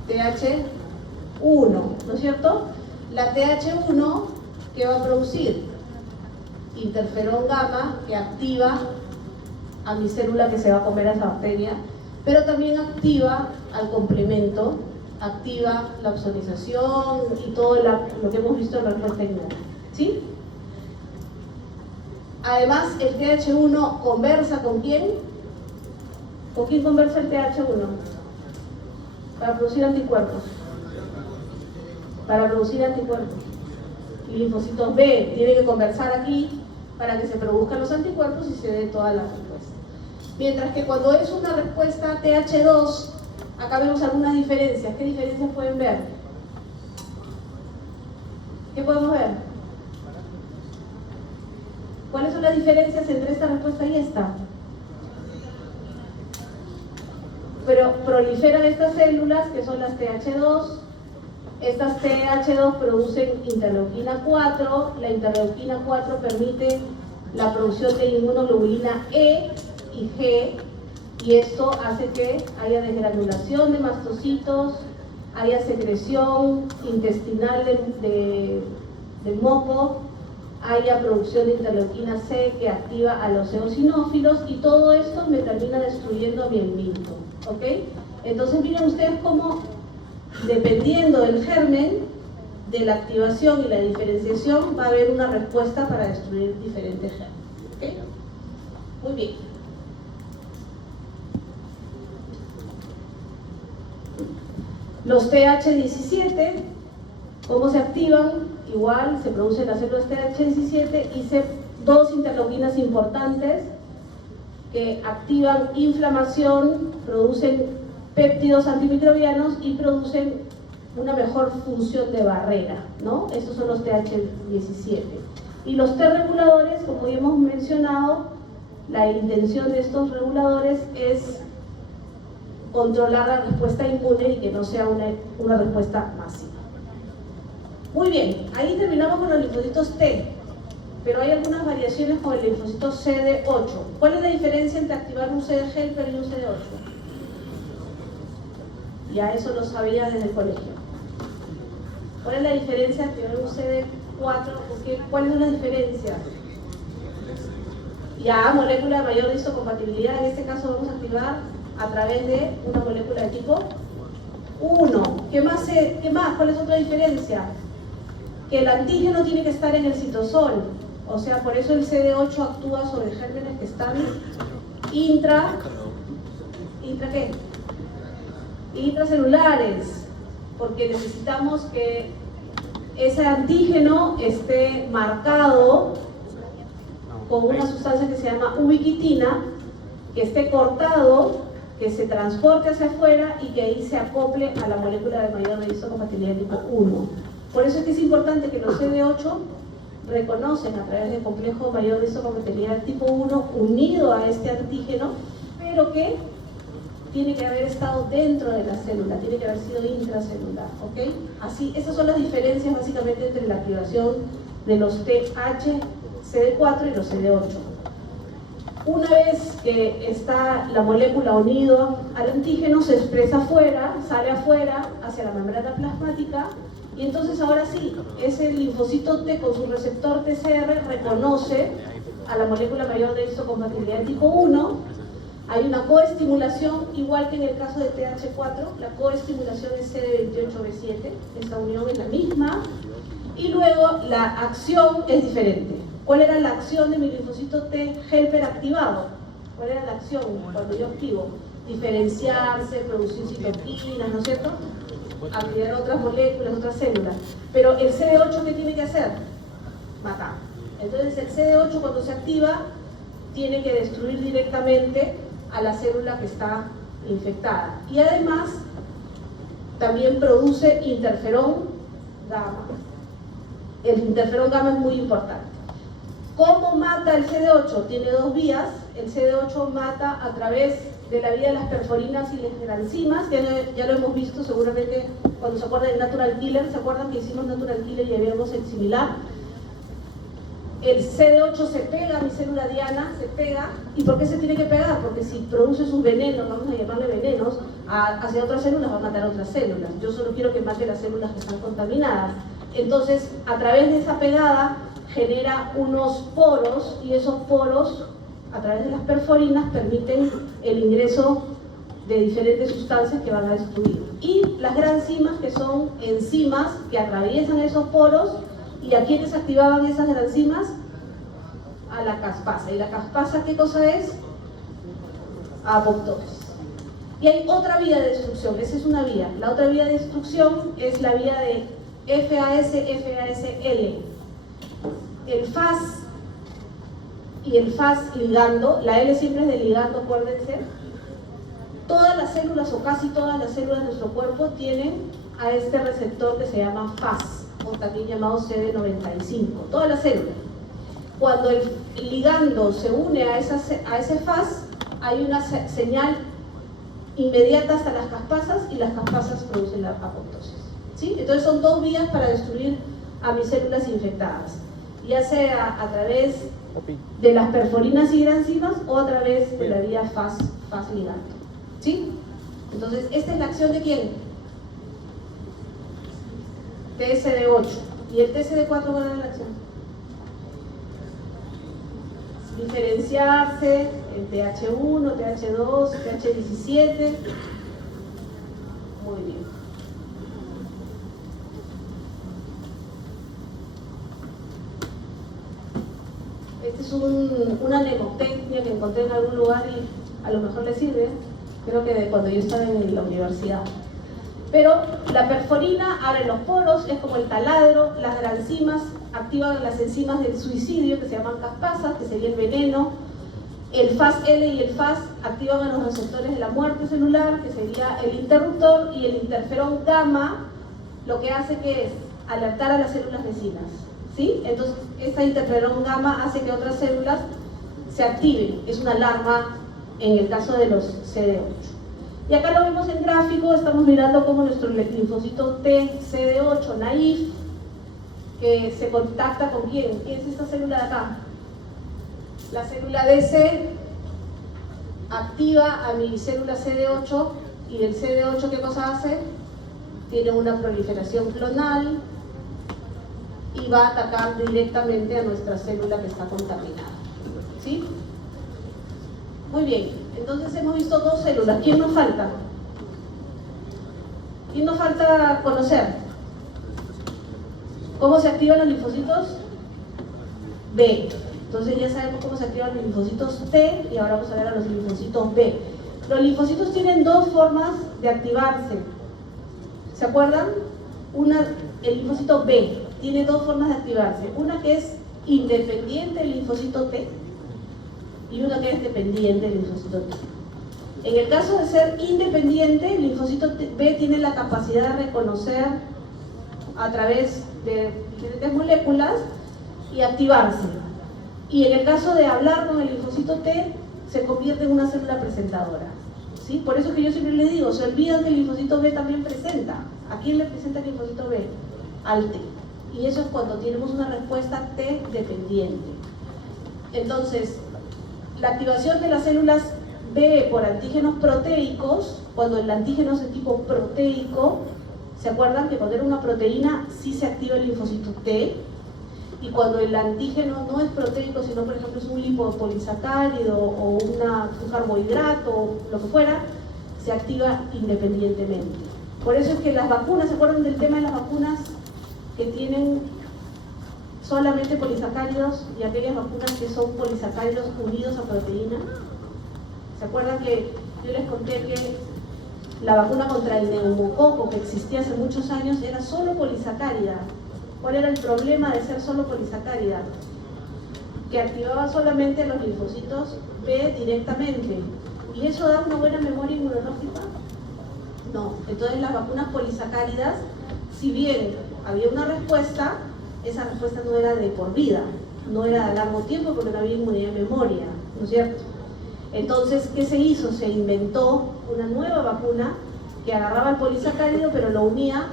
TH1, ¿no es cierto? La TH1, ¿qué va a producir? Interferón gamma, que activa a mi célula que se va a comer a esa bacteria, pero también activa al complemento, activa la ozonización y todo lo que hemos visto en la respuesta inmune, ¿sí? Además, el TH1 conversa ¿con quién? ¿Con quién conversa el TH1? Para producir anticuerpos. Para producir anticuerpos. Y linfocitos B tienen que conversar aquí para que se produzcan los anticuerpos y se dé toda la respuesta. Mientras que cuando es una respuesta TH2, acá vemos algunas diferencias. ¿Qué diferencias pueden ver? ¿Qué podemos ver? ¿Cuáles son las diferencias entre esta respuesta y esta? Pero proliferan estas células que son las TH2. Estas TH2 producen interleuquina 4. La interleuquina 4 permite la producción de inmunoglobulina E y G, y esto hace que haya desgranulación de mastocitos, haya secreción intestinal del moco, haya producción de interleuquina C que activa a los eosinófilos, y todo esto me termina destruyendo mi envinto, ¿ok? Entonces miren ustedes cómo, dependiendo del germen, de la activación y la diferenciación, va a haber una respuesta para destruir diferentes germes, ¿ok? Muy bien. Los TH17, ¿cómo se activan? Igual se producen las células TH17 y dos interleuquinas importantes que activan inflamación, producen péptidos antimicrobianos y producen una mejor función de barrera, ¿no? Estos son los TH17. Y los T reguladores, como ya hemos mencionado, la intención de estos reguladores es controlar la respuesta inmune y que no sea una respuesta masiva. Muy bien, ahí terminamos con los linfocitos T, pero hay algunas variaciones con el linfocito CD8. ¿Cuál es la diferencia entre activar un CD helper y un CD8? Ya eso lo sabía desde el colegio. ¿Cuál es la diferencia entre un CD4? ¿Cuál es la diferencia? Ya, molécula de mayor histocompatibilidad, en este caso vamos a activar a través de una molécula de tipo 1. ¿Qué más? ¿Cuál es otra diferencia? Que el antígeno tiene que estar en el citosol, o sea, por eso el CD8 actúa sobre gérmenes que están ¿qué? Intracelulares, porque necesitamos que ese antígeno esté marcado con una sustancia que se llama ubiquitina, que esté cortado, que se transporte hacia afuera y que ahí se acople a la molécula de mayor histocompatibilidad tipo 1. Por eso es que es importante que los CD8 reconocen a través del complejo mayor histocompatibilidad tipo 1 unido a este antígeno, pero que tiene que haber estado dentro de la célula, tiene que haber sido intracelular, ¿ok? Así, esas son las diferencias básicamente entre la activación de los THCD4 y los CD8. Una vez que está la molécula unida al antígeno, se expresa afuera, sale afuera hacia la membrana plasmática, y entonces ahora sí, ese linfocito T con su receptor TCR reconoce a la molécula mayor de histocompatibilidad tipo 1. Hay una coestimulación, igual que en el caso de TH4, la coestimulación es CD28B7, esta unión es la misma, y luego la acción es diferente. ¿Cuál era la acción de mi linfocito T helper activado? ¿Cuál era la acción cuando yo activo? Diferenciarse, producir citoquinas, ¿no es cierto? Activar otras moléculas, otras células. Pero el CD8, ¿qué tiene que hacer? Matar. Entonces el CD8 cuando se activa tiene que destruir directamente a la célula que está infectada. Y además también produce interferón gamma. El interferón gamma es muy importante. ¿Cómo mata el CD8? Tiene dos vías. El CD8 mata a través de la vía de las perforinas y las granzimas, que ya lo hemos visto seguramente cuando se acuerdan del Natural Killer. ¿Se acuerdan que hicimos Natural Killer y habíamos el similar? El CD8 se pega a mi célula diana, se pega. ¿Y por qué se tiene que pegar? Porque si produce sus venenos, vamos a llamarle venenos, hacia otras células va a matar a otras células. Yo solo quiero que mate las células que están contaminadas. Entonces, a través de esa pegada, genera unos poros, y esos poros, a través de las perforinas, permiten el ingreso de diferentes sustancias que van a destruir. Y las granzimas, que son enzimas que atraviesan esos poros. ¿Y a quiénes activaban esas granzimas? A la caspasa. ¿Y la caspasa qué cosa es? Apoptosis. Y hay otra vía de destrucción, esa es una vía. La otra vía de destrucción es la vía de FAS-L. El FAS y el FAS ligando, la L siempre es de ligando, acuérdense. Todas las células o casi todas las células de nuestro cuerpo tienen a este receptor que se llama FAS, o también llamado CD95, todas las células. Cuando el ligando se une a ese FAS, hay una señal inmediata hasta las caspasas, y las caspasas producen la apoptosis. ¿Sí? Entonces son dos vías para destruir a mis células infectadas, ya sea a través de las perforinas y granzimas o a través de la vía FAS ligando. ¿Sí? Entonces, esta es la acción de ¿quién? TSD8. ¿Y el TSD4 cuál es la acción? Diferenciarse en TH1, TH2, TH17. Muy bien. Esta es una mnemotecnia que encontré en algún lugar y a lo mejor les sirve. Creo que de cuando yo estaba en la universidad. Pero la perforina abre los poros, es como el taladro. Las granzimas activan las enzimas del suicidio, que se llaman caspasas, que sería el veneno. El FAS-L y el FAS activan a los receptores de la muerte celular, que sería el interruptor, y el interferón gamma lo que hace que es alertar a las células vecinas. ¿Sí? Entonces, esta interferón gamma hace que otras células se activen. Es una alarma en el caso de los CD8. Y acá lo vemos en gráfico, estamos mirando cómo nuestro linfocito T, CD8, naïf, que se contacta con ¿quién? ¿Quién es esta célula de acá? La célula DC activa a mi célula CD8, y el CD8 ¿qué cosa hace? Tiene una proliferación clonal y va a atacar directamente a nuestra célula que está contaminada. ¿Sí? Muy bien, entonces hemos visto dos células. ¿Quién nos falta? ¿Quién nos falta conocer? ¿Cómo se activan los linfocitos B? Entonces ya sabemos cómo se activan los linfocitos T y ahora vamos a ver a los linfocitos B. Los linfocitos tienen dos formas de activarse. ¿Se acuerdan? El linfocito B tiene dos formas de activarse. Una que es independiente del linfocito T y una que es dependiente del linfocito T. En el caso de ser independiente, el linfocito B tiene la capacidad de reconocer a través de diferentes moléculas y activarse. Y en el caso de hablar con el linfocito T, se convierte en una célula presentadora. ¿Sí? Por eso es que yo siempre les digo, se olvidan que el linfocito B también presenta. ¿A quién le presenta el linfocito B? Al T. Y eso es cuando tenemos una respuesta T dependiente. Entonces, la activación de las células B por antígenos proteicos, cuando el antígeno es de tipo proteico, ¿se acuerdan que cuando era una proteína sí se activa el linfocito T? Y cuando el antígeno no es proteico, sino por ejemplo es un lipopolisacárido o un carbohidrato o lo que fuera, se activa independientemente. Por eso es que las vacunas, ¿se acuerdan del tema de las vacunas que tienen solamente polisacáridos y aquellas vacunas que son polisacáridos unidos a proteína? ¿Se acuerdan que yo les conté que la vacuna contra el neumococo que existía hace muchos años era solo polisacárida? ¿Cuál era el problema de ser solo polisacárida? Que activaba solamente los linfocitos B directamente. ¿Y eso da una buena memoria inmunológica? No. Entonces las vacunas polisacáridas, si bien había una respuesta, esa respuesta no era de por vida, no era de largo tiempo porque no había inmunidad de memoria, ¿no es cierto? Entonces, ¿qué se hizo? Se inventó una nueva vacuna que agarraba el polisacárido pero lo unía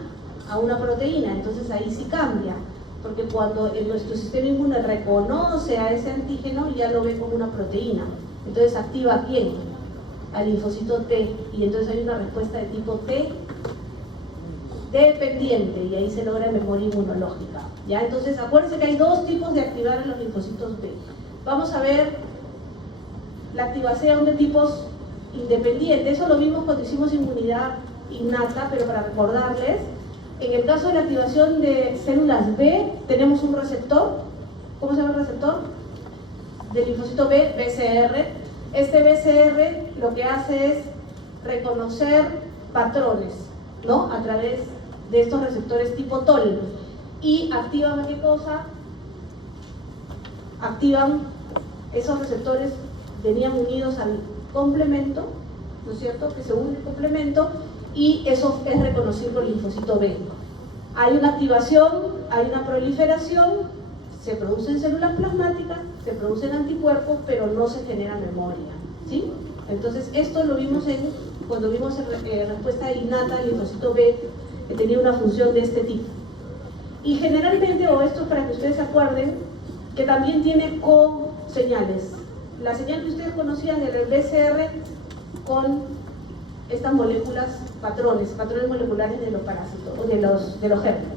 a una proteína. Entonces ahí sí cambia, porque cuando nuestro sistema inmune reconoce a ese antígeno ya lo ve como una proteína. Entonces activa ¿a quién? Al linfocito T, y entonces hay una respuesta de tipo T dependiente y ahí se logra memoria inmunológica. ¿Ya? Entonces acuérdense que hay dos tipos de activar a los linfocitos B. Vamos a ver la activación de tipos independientes. Eso lo vimos cuando hicimos inmunidad innata, pero para recordarles, en el caso de la activación de células B, tenemos un receptor. ¿Cómo se llama el receptor? Del linfocito B, BCR. Este BCR lo que hace es reconocer patrones, ¿no? A través de estos receptores tipo TOL. Y activan ¿qué cosa? Activan esos receptores, venían unidos al complemento, ¿no es cierto? Que se une el complemento y eso es reconocido por el linfocito B. Hay una activación, hay una proliferación, se producen células plasmáticas, se producen anticuerpos, pero no se genera memoria, ¿sí? Entonces esto lo vimos cuando vimos respuesta innata al linfocito B, que tenía una función de este tipo. Y generalmente, o esto es para que ustedes se acuerden, que también tiene co-señales. La señal que ustedes conocían era el BCR con estas moléculas, patrones moleculares de los parásitos, o de los gérmenes.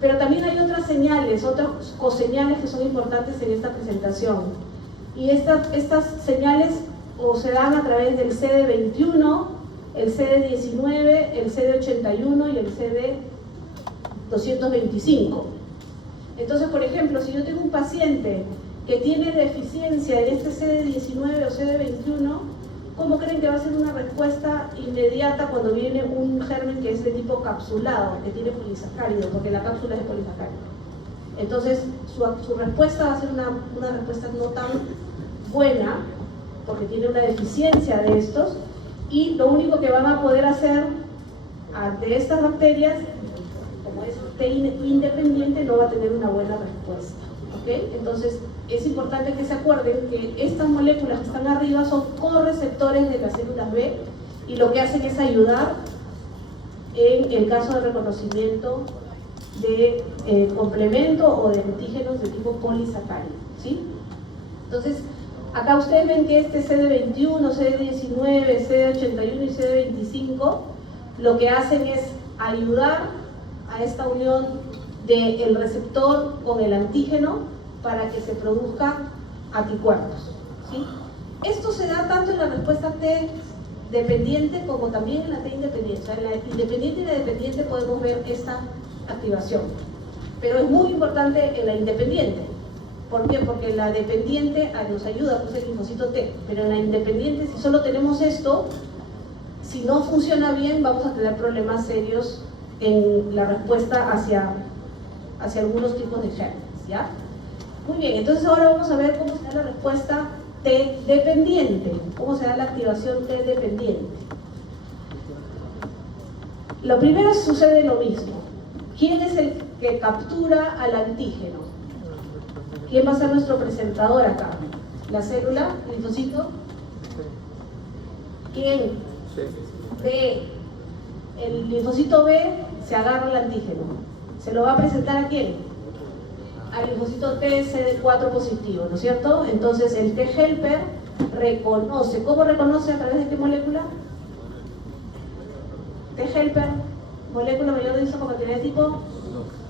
Pero también hay otras señales, otras coseñales que son importantes en esta presentación. Y estas señales o se dan a través del CD21, el CD19, el CD81 y el CD225. Entonces, por ejemplo, si yo tengo un paciente que tiene deficiencia en este CD19 o CD21, ¿cómo creen que va a ser una respuesta inmediata cuando viene un germen que es de tipo capsulado, que tiene polisacárido, porque la cápsula es de polisacárido? Entonces, su respuesta va a ser una respuesta no tan buena, porque tiene una deficiencia de estos, y lo único que van a poder hacer ante estas bacterias, como es T independiente, no va a tener una buena respuesta. ¿Okay? Entonces, es importante que se acuerden que estas moléculas que están arriba son correceptores de las células B y lo que hacen es ayudar en el caso de reconocimiento de complemento o de antígenos de tipo polisacárido, ¿sí? Entonces, acá ustedes ven que este CD21, CD19, CD81 y CD25 lo que hacen es ayudar a esta unión del receptor con el antígeno para que se produzcan anticuerpos, ¿sí? Esto se da tanto en la respuesta T dependiente como también en la T independiente. O sea, en la independiente y la dependiente podemos ver esta activación. Pero es muy importante en la independiente. ¿Por qué? Porque la dependiente nos ayuda, pues el linfocito T. Pero en la independiente, si solo tenemos esto, si no funciona bien, vamos a tener problemas serios en la respuesta hacia algunos tipos de genes, ¿ya? Muy bien, entonces ahora vamos a ver cómo se da la respuesta T dependiente, cómo se da la activación T dependiente. Lo primero sucede lo mismo. ¿Quién es el que captura al antígeno? ¿Quién va a ser nuestro presentador acá? ¿La célula? ¿El linfocito? ¿Quién? B. El linfocito B se agarra al antígeno. ¿Se lo va a presentar a quién? Al linfocito T CD4 positivo, ¿no es cierto? Entonces el T helper reconoce. ¿Cómo reconoce? ¿A través de qué molécula? T helper, molécula mayor de histocompatibilidad tipo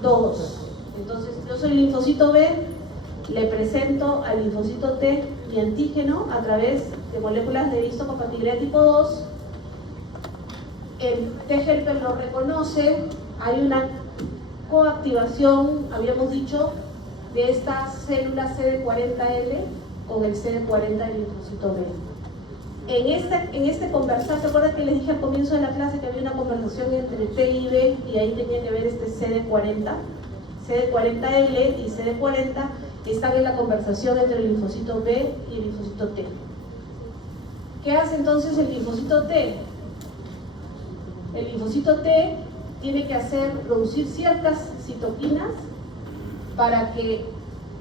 2. Entonces yo soy linfocito B, le presento al linfocito T mi antígeno a través de moléculas de histocompatibilidad tipo 2. El T helper lo reconoce, hay una coactivación, habíamos dicho, de esta célula CD40L con el CD40 del linfocito B. En este conversar, ¿se acuerdan que les dije al comienzo de la clase que había una conversación entre T y B y ahí tenía que ver este CD40? CD40L y CD40 están en la conversación entre el linfocito B y el linfocito T. ¿Qué hace entonces el linfocito T? El linfocito T tiene que producir ciertas citoquinas para que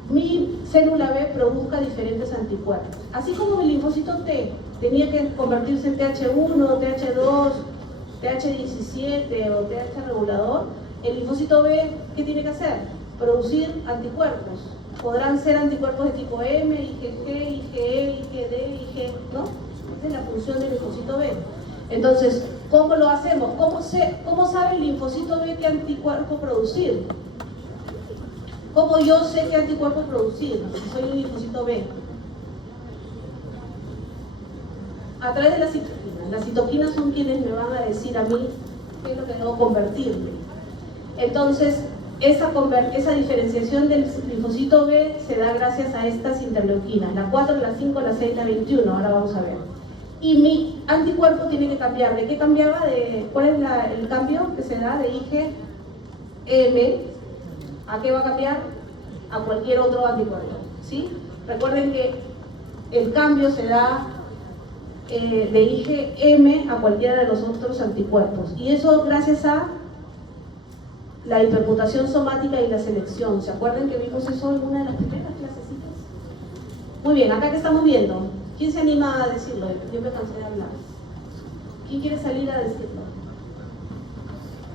mi célula B produzca diferentes anticuerpos. Así como el linfocito T tenía que convertirse en TH1, TH2, TH17 o TH regulador, el linfocito B, ¿qué tiene que hacer? Producir anticuerpos. Podrán ser anticuerpos de tipo M, IgG, IgE, IgD, Ig, ¿no? Esa es la función del linfocito B. Entonces, ¿cómo lo hacemos? ¿Cómo sabe el linfocito B qué anticuerpo producir? ¿Cómo yo sé qué anticuerpo producir si soy un linfocito B? A través de las citoquinas. Las citoquinas son quienes me van a decir a mí qué es lo que debo convertirme. Entonces, esa diferenciación del linfocito B se da gracias a estas interleuquinas, la 4, la 5, la 6, la 21, ahora vamos a ver. Y mi anticuerpo tiene que cambiar. ¿De qué cambiaba? ¿Cuál es el cambio que se da de IgM? ¿A qué va a cambiar? A cualquier otro anticuerpo, ¿sí? Recuerden que el cambio se da de IgM a cualquiera de los otros anticuerpos. Y eso gracias a la hipermutación somática y la selección. ¿Se acuerdan que vimos eso en una de las primeras clasecitas? Muy bien, acá que estamos viendo. ¿Quién se anima a decirlo? Yo me cansé de hablar. ¿Quién quiere salir a decirlo?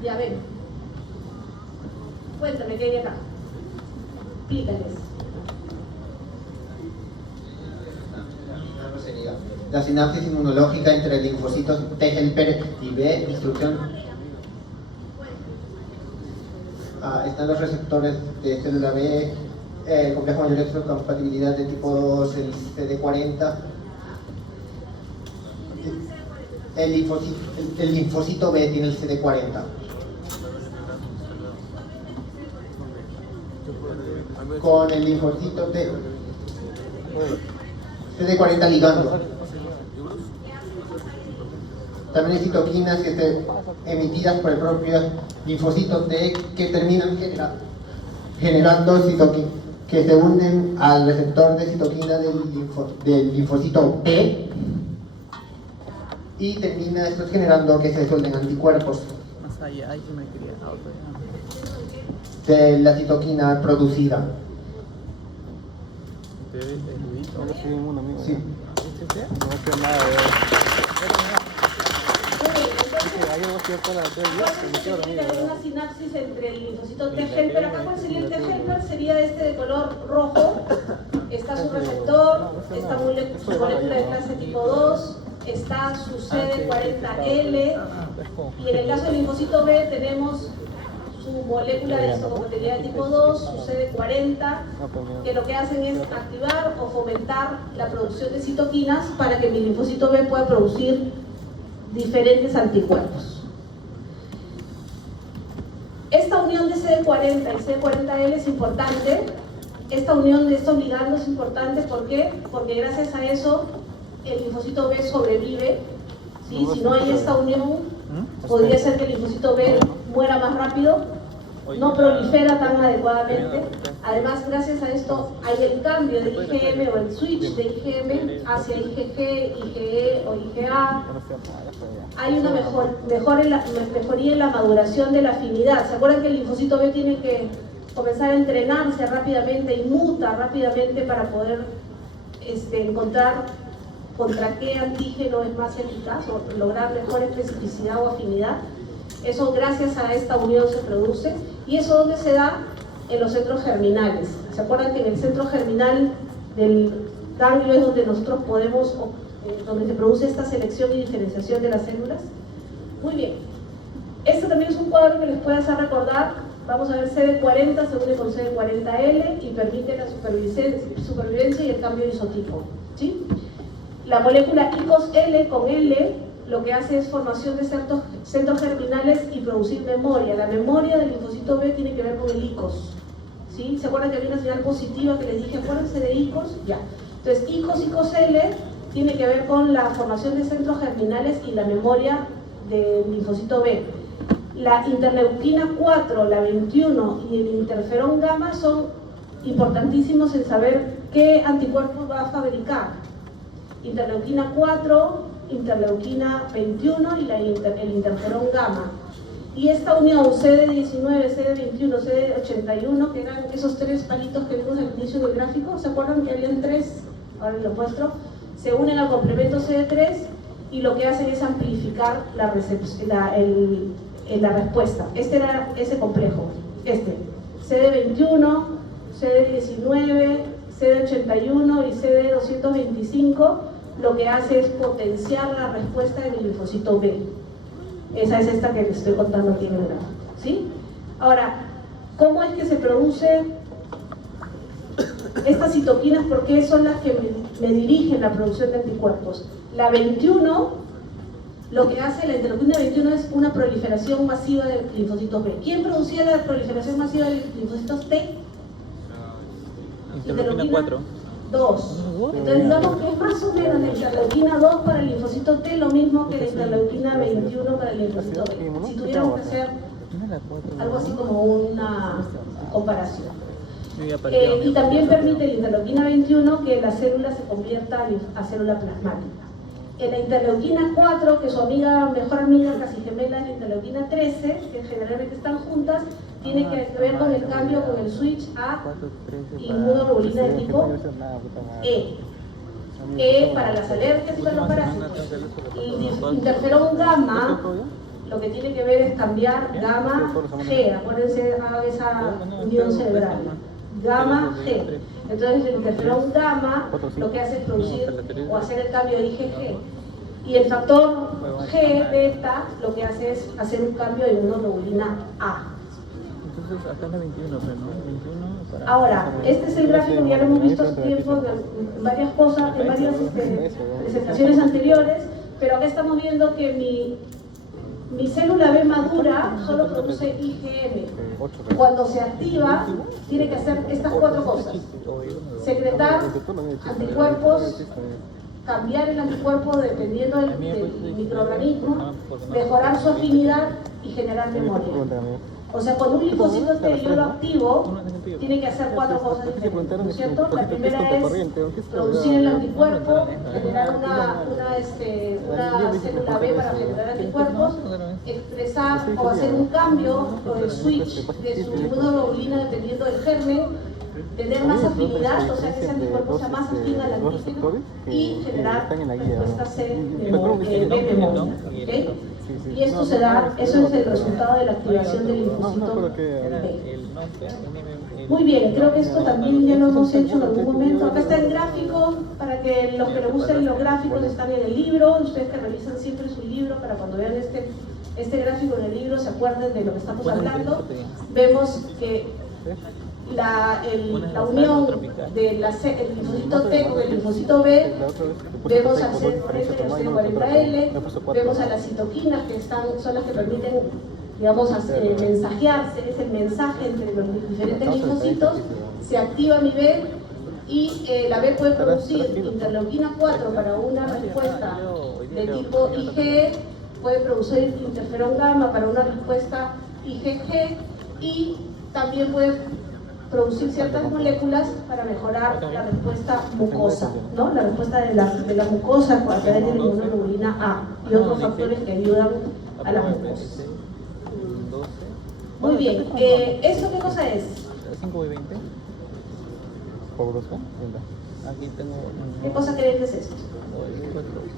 Ya ven. Cuéntame, ¿qué hay acá? Explícales. La sinapsis inmunológica entre linfocitos T helper y B, instrucción. Están los receptores de célula B, complejo mayor de compatibilidad de tipo 2, el CD40. El linfocito B tiene el CD40. Con el linfocito T, CD40 ligando. También hay citoquinas que estén emitidas por el propio linfocito T que terminan generando citoquinas que se unen al receptor de citoquina del linfocito P y termina esto generando que se suelten anticuerpos de la citoquina producida. Sí. Hay una sinapsis entre el linfocito T helper. Acá cuál sería el T helper, sería este de color rojo. Está su receptor, está su molécula de clase tipo 2, está su CD40L, y en el caso del linfocito B tenemos su molécula de histocompatibilidad tipo 2, su CD40, que lo que hacen es activar o fomentar la producción de citoquinas para que mi linfocito B pueda producir diferentes anticuerpos. Esta unión de CD40 y CD40L es importante. Esta unión de estos ligandos es importante, ¿por qué? Porque gracias a eso el linfocito B sobrevive, ¿sí? Si no hay esta unión, podría ser que el linfocito B muera más rápido, no prolifera tan adecuadamente. Además, gracias a esto hay el cambio de IgM o el switch de IgM hacia IgG, IgE o IgA. Hay una mejoría en la maduración de la afinidad. ¿Se acuerdan que el linfocito B tiene que comenzar a entrenarse rápidamente y muta rápidamente para poder encontrar contra qué antígeno es más eficaz o lograr mejor especificidad o afinidad? Eso gracias a esta unión se produce. ¿Y eso dónde se da? En los centros germinales. ¿Se acuerdan que en el centro germinal del ganglio es donde nosotros podemos, donde se produce esta selección y diferenciación de las células? Muy bien. Este también es un cuadro que les puede hacer recordar. Vamos a ver CD40 se une con CD40L y permite la supervivencia y el cambio de isotipo, ¿sí? La molécula ICOS-L con L lo que hace es formación de centros germinales y producir memoria. La memoria del linfocito B tiene que ver con el ICOS, ¿sí? ¿Se acuerdan que había una señal positiva que les dije? Acuérdense de ICOS, ya. Entonces ICOS-L tiene que ver con la formación de centros germinales y la memoria del linfocito B. La interleuquina 4, la 21 y el interferón gamma son importantísimos en saber qué anticuerpos va a fabricar. Interleuquina 4, interleuquina 21 y el interferón gamma. Y esta unión CD19, CD21, CD81, que eran esos tres palitos que vimos al inicio del gráfico, ¿se acuerdan que habían tres? Ahora los muestro. Se unen al complemento CD3 y lo que hacen es amplificar la respuesta. Este era ese complejo, CD21, CD19, CD81 y CD225, lo que hace es potenciar la respuesta del linfocito B. Esa es esta que les estoy contando aquí en el gráfico, ¿sí? Ahora, ¿cómo es que se produce estas citoquinas? ¿Por qué son las que me dirigen la producción de anticuerpos? La 21, lo que hace la interleuquina 21 es una proliferación masiva de linfocitos B. ¿Quién producía la proliferación masiva de linfocitos T? Interleuquina 4. 2. Entonces digamos que es más o menos la interleuquina 2 para el linfocito T, lo mismo que la interleuquina 21 para el linfocito B. Si tuviéramos que hacer algo así como una comparación. Y también permite la interleuquina 21 que la célula se convierta a célula plasmática. En la interleuquina 4, que su mejor amiga casi gemela es la interleuquina 13, que generalmente están juntas, tiene que ver con el cambio con el switch a inmunoglobulina de tipo E para las alergias y para los parásitos. Y interferón gamma, lo que tiene que ver es cambiar gamma G, acuérdense, hagan esa unión cerebral, gamma G. Entonces el interferón gamma lo que hace es producir o hacer el cambio de IgG. Y el factor G, beta, lo que hace es hacer un cambio de inmunoglobulina A. Entonces acá es la 21, pero no, 21 para... Ahora, este es el gráfico que ya lo hemos visto hace tiempo en varias cosas, en varias presentaciones anteriores, pero acá estamos viendo que mi célula B madura solo produce IgM. Cuando se activa, tiene que hacer estas cuatro cosas: secretar anticuerpos, cambiar el anticuerpo dependiendo del microorganismo, mejorar su afinidad y generar memoria. O sea, con un linfocito T yo lo activo, tiene que hacer cuatro cosas diferentes, ¿no es cierto? La primera es producir el anticuerpo, generar una célula B para generar anticuerpos, expresar o hacer un cambio o el switch de su inmunoglobulina dependiendo del germen, tener más afinidad, o sea que ese anticuerpo sea más afín al antígeno y generar respuesta C B memoria. ¿Okay? Y esto se da, eso es el resultado de la activación del linfocito B. Muy bien, creo que esto también ya lo hemos hecho en algún momento. Acá está el gráfico, para que los que les gusten los gráficos están en el libro, ustedes que revisan siempre su libro para cuando vean este gráfico en el libro, se acuerdan de lo que estamos hablando, vemos que la unión del linfocito T con el linfocito B, vemos al CD40L, vemos a las citoquinas que son las que permiten, digamos, mensajearse, es el mensaje entre los diferentes linfocitos, se activa mi B y la B puede producir interleuquina 4 para una respuesta de tipo IgE, puede producir interferón gamma para una respuesta IgG y también puede producir ciertas moléculas para mejorar la respuesta mucosa, ¿no? La respuesta de la mucosa a través de la inmunoglobulina A y otros factores que ayudan a las mucosas. Muy bien, ¿eso qué cosa es? 5 y 20. Aquí tengo. ¿Qué cosa creen que es esto?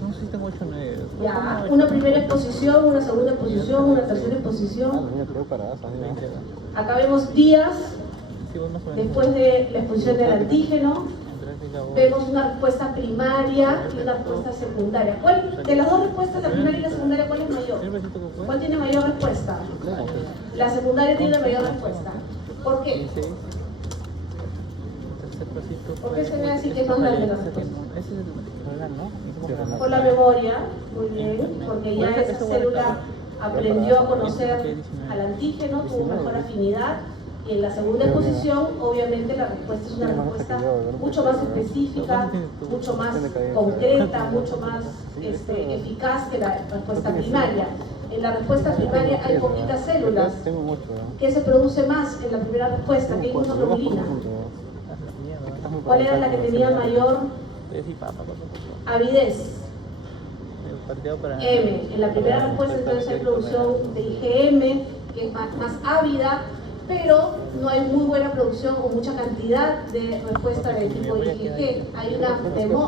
No sé si tengo 8 o 9. Ya, una primera exposición, una segunda exposición, una tercera exposición. Acá vemos días después de la exposición del antígeno. Vemos una respuesta primaria y una respuesta secundaria. ¿Cuál de las dos respuestas, la primaria y la secundaria, cuál es mayor? ¿Cuál tiene mayor respuesta? La secundaria tiene mayor respuesta. ¿Por qué? ¿Por qué se ve así que es más grande la respuesta? Por la memoria, muy bien, porque ya esa célula aprendió a conocer al antígeno, tuvo mejor afinidad. Y en la segunda exposición, obviamente, la respuesta es una respuesta mucho más específica, mucho más concreta, mucho más eficaz que la respuesta primaria. En la respuesta primaria hay poquitas células. ¿Qué se produce más en la primera respuesta? ¿Qué inmunoglobulina? ¿Cuál era la que tenía mayor avidez? M. En la primera respuesta entonces hay producción de IgM, que es más ávida, pero no hay muy buena producción o mucha cantidad de respuesta de tipo IgG. Hay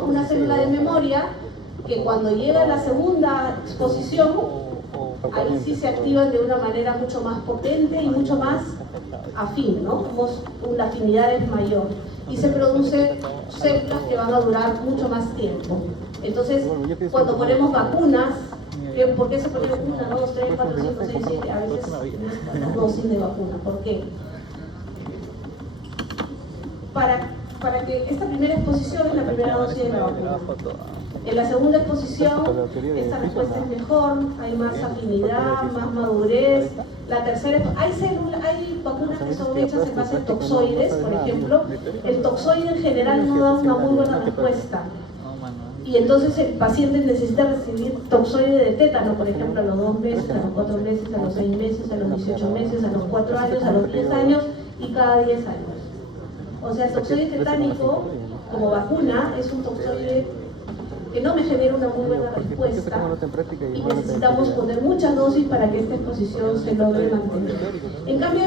una célula de memoria que cuando llega a la segunda exposición, ahí sí se activan de una manera mucho más potente y mucho más afín, ¿no? La afinidad es mayor y se producen células que van a durar mucho más tiempo. Entonces, cuando ponemos vacunas, ¿por qué se pone 1, 2, 3, 4, 5, 6, 7? A veces dosis de vacuna. ¿Por qué? Para que esta primera exposición es la primera dosis de la vacuna. En la segunda exposición, esta respuesta es mejor, hay más afinidad, más madurez. La tercera, hay vacunas que son hechas en base a toxoides, por ejemplo. El toxoide en general no da una muy buena respuesta. Y entonces el paciente necesita recibir toxoide de tétano, por ejemplo, a los 2 meses, a los 4 meses, a los 6 meses, a los 18 meses, a los 4 años, a los 10 años y cada 10 años. O sea, el toxoide tetánico, como vacuna, es un toxoide que no me genera una muy buena respuesta y necesitamos poner muchas dosis para que esta exposición se logre mantener. En cambio,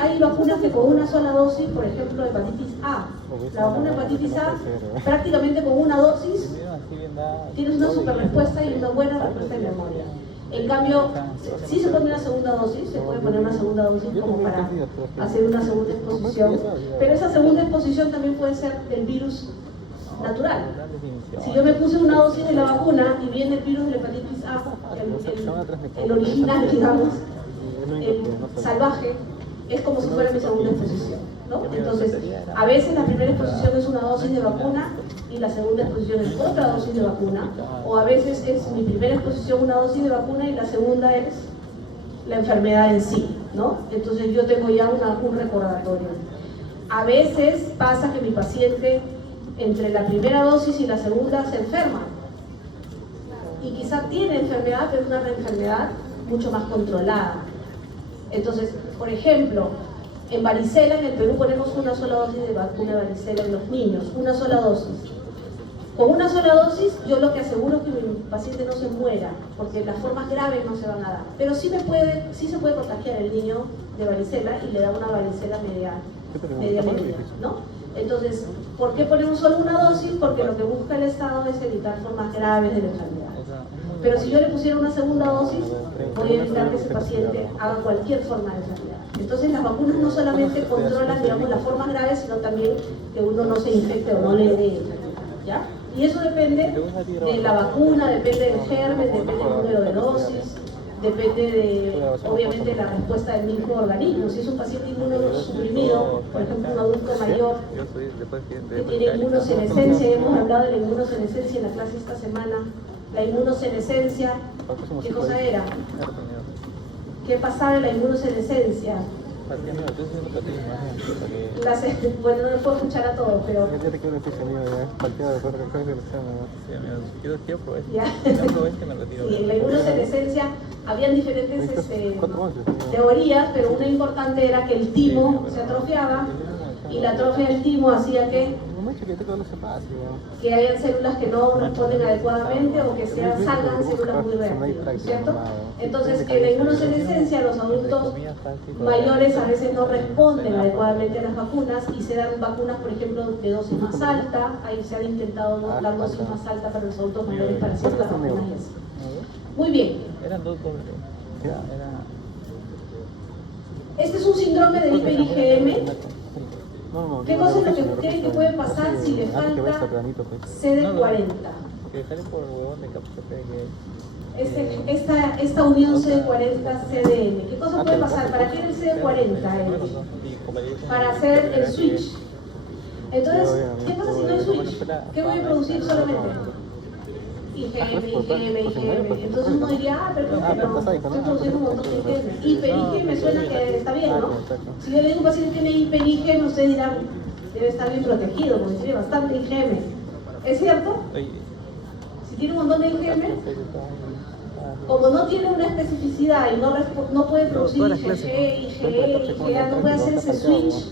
hay vacunas que con una sola dosis, por ejemplo, hepatitis A. La vacuna de hepatitis A, prácticamente con una dosis, tienes una super respuesta y una buena respuesta en memoria. En cambio, sí se pone una segunda dosis, se puede poner una segunda dosis como para hacer una segunda exposición, pero esa segunda exposición también puede ser del virus natural. Si yo me puse una dosis de la vacuna y viene el virus de la hepatitis A, el original, digamos, el salvaje, es como si fuera mi segunda exposición, ¿no? Entonces, a veces la primera exposición es una dosis de vacuna y la segunda exposición es otra dosis de vacuna, o a veces es mi primera exposición una dosis de vacuna y la segunda es la enfermedad en sí, ¿no? Entonces yo tengo ya un recordatorio. A veces pasa que mi paciente entre la primera dosis y la segunda se enferma y quizá tiene enfermedad, pero es una enfermedad mucho más controlada. Entonces, por ejemplo, en varicela, en el Perú ponemos una sola dosis de vacuna de varicela en los niños, una sola dosis. Con una sola dosis yo lo que aseguro es que mi paciente no se muera, porque las formas graves no se van a dar. Pero sí se puede contagiar el niño de varicela y le da una varicela media, ¿no? Entonces, ¿por qué ponemos solo una dosis? Porque lo que busca el Estado es evitar formas graves de la enfermedad. Pero si yo le pusiera una segunda dosis, voy a evitar que ese paciente haga cualquier forma de enfermedad. Entonces, las vacunas no solamente controlan, digamos, las formas graves, sino también que uno no se infecte o no le dé enfermedad, ¿ya? Y eso depende de la vacuna, depende del germen, depende del número de dosis. depende de, obviamente, la respuesta del mismo organismo. Si es un paciente inmunosuprimido, por ejemplo, un adulto mayor que tiene inmunosenescencia, y hemos hablado de la inmunosenescencia en la clase esta semana. La inmunosenescencia, ¿qué cosa era? ¿Qué pasaba en la inmunosenescencia? Bueno, no les puedo escuchar a todos, pero... Ya. Sí, en la inmunosenescencia habían diferentes teorías, pero una importante era que el timo se atrofiaba y la atrofia del timo hacía que hayan células que no responden adecuadamente o que salgan células muy reactivas, ¿cierto? Entonces, en la inmunosenescencia los adultos mayores a veces no responden adecuadamente a las vacunas y se dan vacunas, por ejemplo, de dosis más alta. Ahí se han intentado dar dosis más alta para los adultos mayores para hacer las vacunas y así. Muy bien. Este es un síndrome del hiper-IgM. ¿Qué cosa es lo que creen que puede pasar si le falta CD40? Esta unión CD40-CDN. ¿Qué cosa puede pasar? ¿Para qué era el CD40? Para hacer el switch. Entonces, ¿qué pasa si no hay switch? ¿Qué voy a producir solamente? IgM. Entonces uno diría, pero ¿por qué no? Estoy produciendo un montón de IgM. Hiper-IgM suena que está bien, ¿no? Si yo le digo a un paciente que tiene hiper-IgM, ustedes dirán, debe estar bien protegido, porque tiene bastante IgM. ¿Es cierto? Si tiene un montón de IgM, como no tiene una especificidad y no puede producir IgA, no puede hacer ese switch,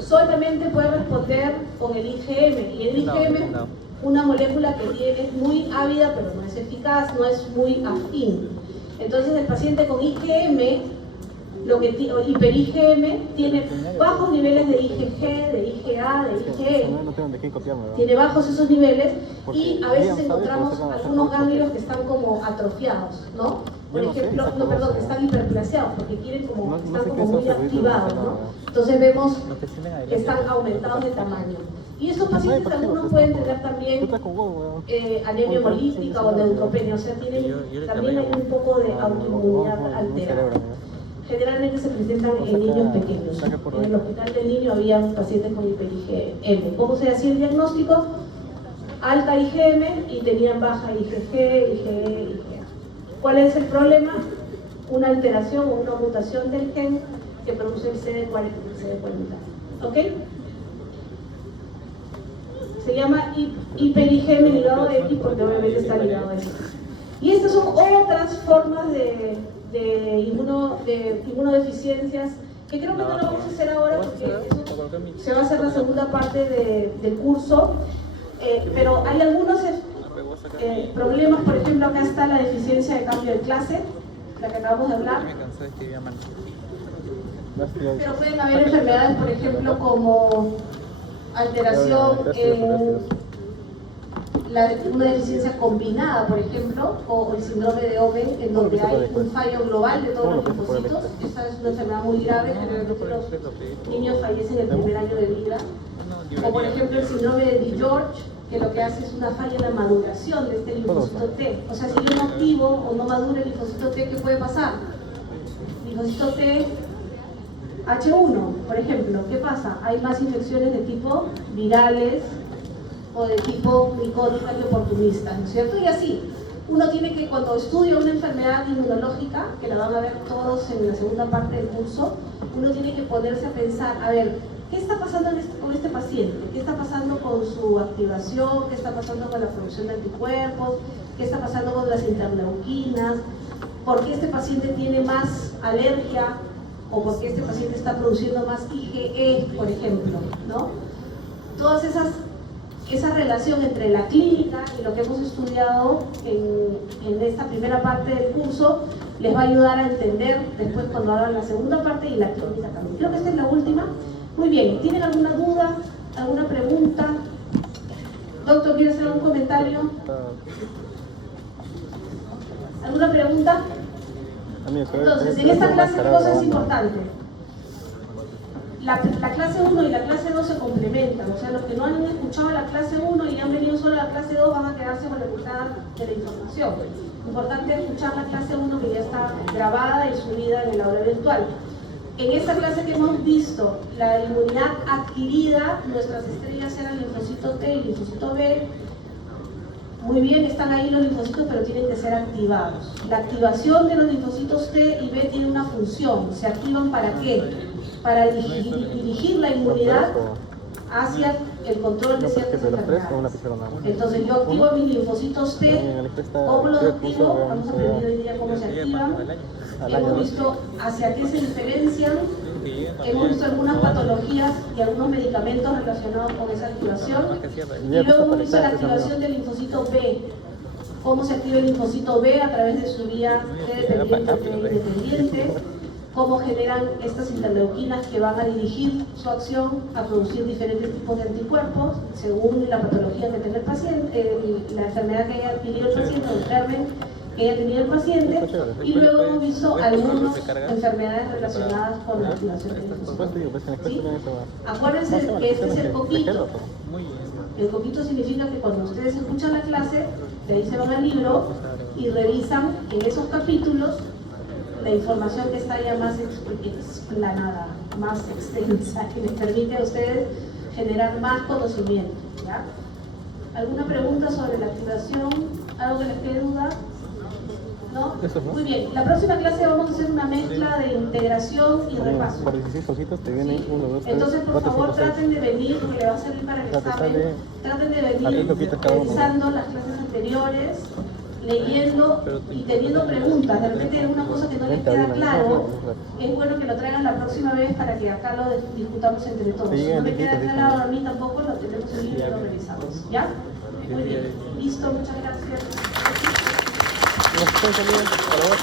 solamente puede responder con el IgM. Y el IgM, una molécula que es muy ávida, pero no es eficaz, no es muy afín. Entonces el paciente con IgM, hiper-IgM, tiene bajos niveles de IgG, de IgA, de IgE. Tiene bajos esos niveles y a veces encontramos algunos ganglios que están como atrofiados, ¿no? Por ejemplo, que están hiperplaseados porque están como muy activados, ¿no? Entonces vemos que están aumentados de tamaño. Y estos pacientes algunos pueden tener también anemia hemolítica o neutropenia, o sea, también hay un poco de autoinmunidad alterada. Generalmente se presentan en niños pequeños. En el hospital del niño había pacientes con hiper-IgM. ¿Cómo se hacía el diagnóstico? Alta IgM y tenían baja IgG, IgE, IgA. ¿Cuál es el problema? Una alteración o una mutación del gen que produce el CD40. ¿Ok? Se llama hiper-IgM ligado a X porque obviamente está ligado a eso. Y estas son otras formas de inmunodeficiencias que creo que no lo vamos a hacer ahora porque se va a hacer la segunda parte del curso, pero hay algunos problemas. Por ejemplo, acá está la deficiencia de cambio de clase, la que acabamos de hablar, pero pueden haber enfermedades, por ejemplo, como alteración en una deficiencia combinada, por ejemplo, o el síndrome de Owen, en donde hay un fallo global de todos los linfocitos. Esta es una enfermedad muy grave, generalmente los niños fallecen el primer año de vida. O por ejemplo el síndrome de DiGeorge, que lo que hace es una falla en la maduración de este linfocito T. O sea, si yo no activo o no madura el linfocito T, ¿qué puede pasar? Linfocito T H1, por ejemplo, ¿qué pasa? Hay más infecciones de tipo virales o de tipo micótica y oportunista, ¿no es cierto? Y así, uno tiene que, cuando estudia una enfermedad inmunológica, que la van a ver todos en la segunda parte del curso, uno tiene que ponerse a pensar, a ver, ¿qué está pasando con este paciente? ¿Qué está pasando con su activación? ¿Qué está pasando con la producción de anticuerpos? ¿Qué está pasando con las interleuquinas? ¿Por qué este paciente tiene más alergia? ¿O por qué este paciente está produciendo más IgE, por ejemplo, ¿no? Todas esa relación entre la clínica y lo que hemos estudiado en esta primera parte del curso les va a ayudar a entender después cuando hagan la segunda parte y la clínica también. Creo que esta es la última. Muy bien, ¿tienen alguna duda? ¿Alguna pregunta? Doctor, ¿quiere hacer algún comentario? ¿Alguna pregunta? Entonces, en esta clase, ¿qué cosa es importante? La clase 1 y la clase 2 se complementan, o sea, los que no han escuchado la clase 1 y han venido solo a la clase 2 van a quedarse con la mitad de la información. Importante escuchar la clase 1 que ya está grabada y subida en el aula virtual. En esta clase que hemos visto, la inmunidad adquirida, nuestras estrellas eran linfocito T y linfocito B. Muy bien, están ahí los linfocitos, pero tienen que ser activados. La activación de los linfocitos T y B tiene una función. ¿Se activan para qué? Para dirigir la inmunidad hacia el control de ciertas enfermedades. Entonces yo activo mis linfocitos T. ¿Cómo los activo? Hemos aprendido hoy día cómo se activan. Hemos visto hacia qué se diferencian. Hemos visto algunas patologías y algunos medicamentos relacionados con esa activación. Y luego hemos visto la activación del linfocito B. Cómo se activa el linfocito B a través de su vía T dependiente o T independiente. Cómo generan estas interleuquinas que van a dirigir su acción a producir diferentes tipos de anticuerpos según la patología que tenga el paciente, la enfermedad que haya adquirido el paciente, o el germen que haya tenido el paciente, y luego hemos visto algunas enfermedades relacionadas con la activación del linfocito. ¿Sí? Acuérdense que este es el coquito. El coquito significa que cuando ustedes escuchan la clase, de ahí se van al libro y revisan en esos capítulos la información que está ya más explanada, más extensa, que les permite a ustedes generar más conocimiento. ¿Ya? ¿Alguna pregunta sobre la activación? ¿Algo que les quede duda? ¿No? Muy bien, la próxima clase vamos a hacer una mezcla de integración y repaso. Por 16 cositas te vienen ¿Sí? 1, 2, 3, Entonces, por 4, favor, 5, 6. traten de venir, porque le va a servir para el examen. Traten de venir revisando las clases anteriores, leyendo y teniendo preguntas. De repente hay alguna cosa que no les queda claro, es bueno que lo traigan la próxima vez para que acá lo discutamos entre todos. Si no me queda claro a mí tampoco, lo tenemos en libro y lo revisamos. ¿Ya? Muy bien. Listo, muchas gracias. Nos están saliendo para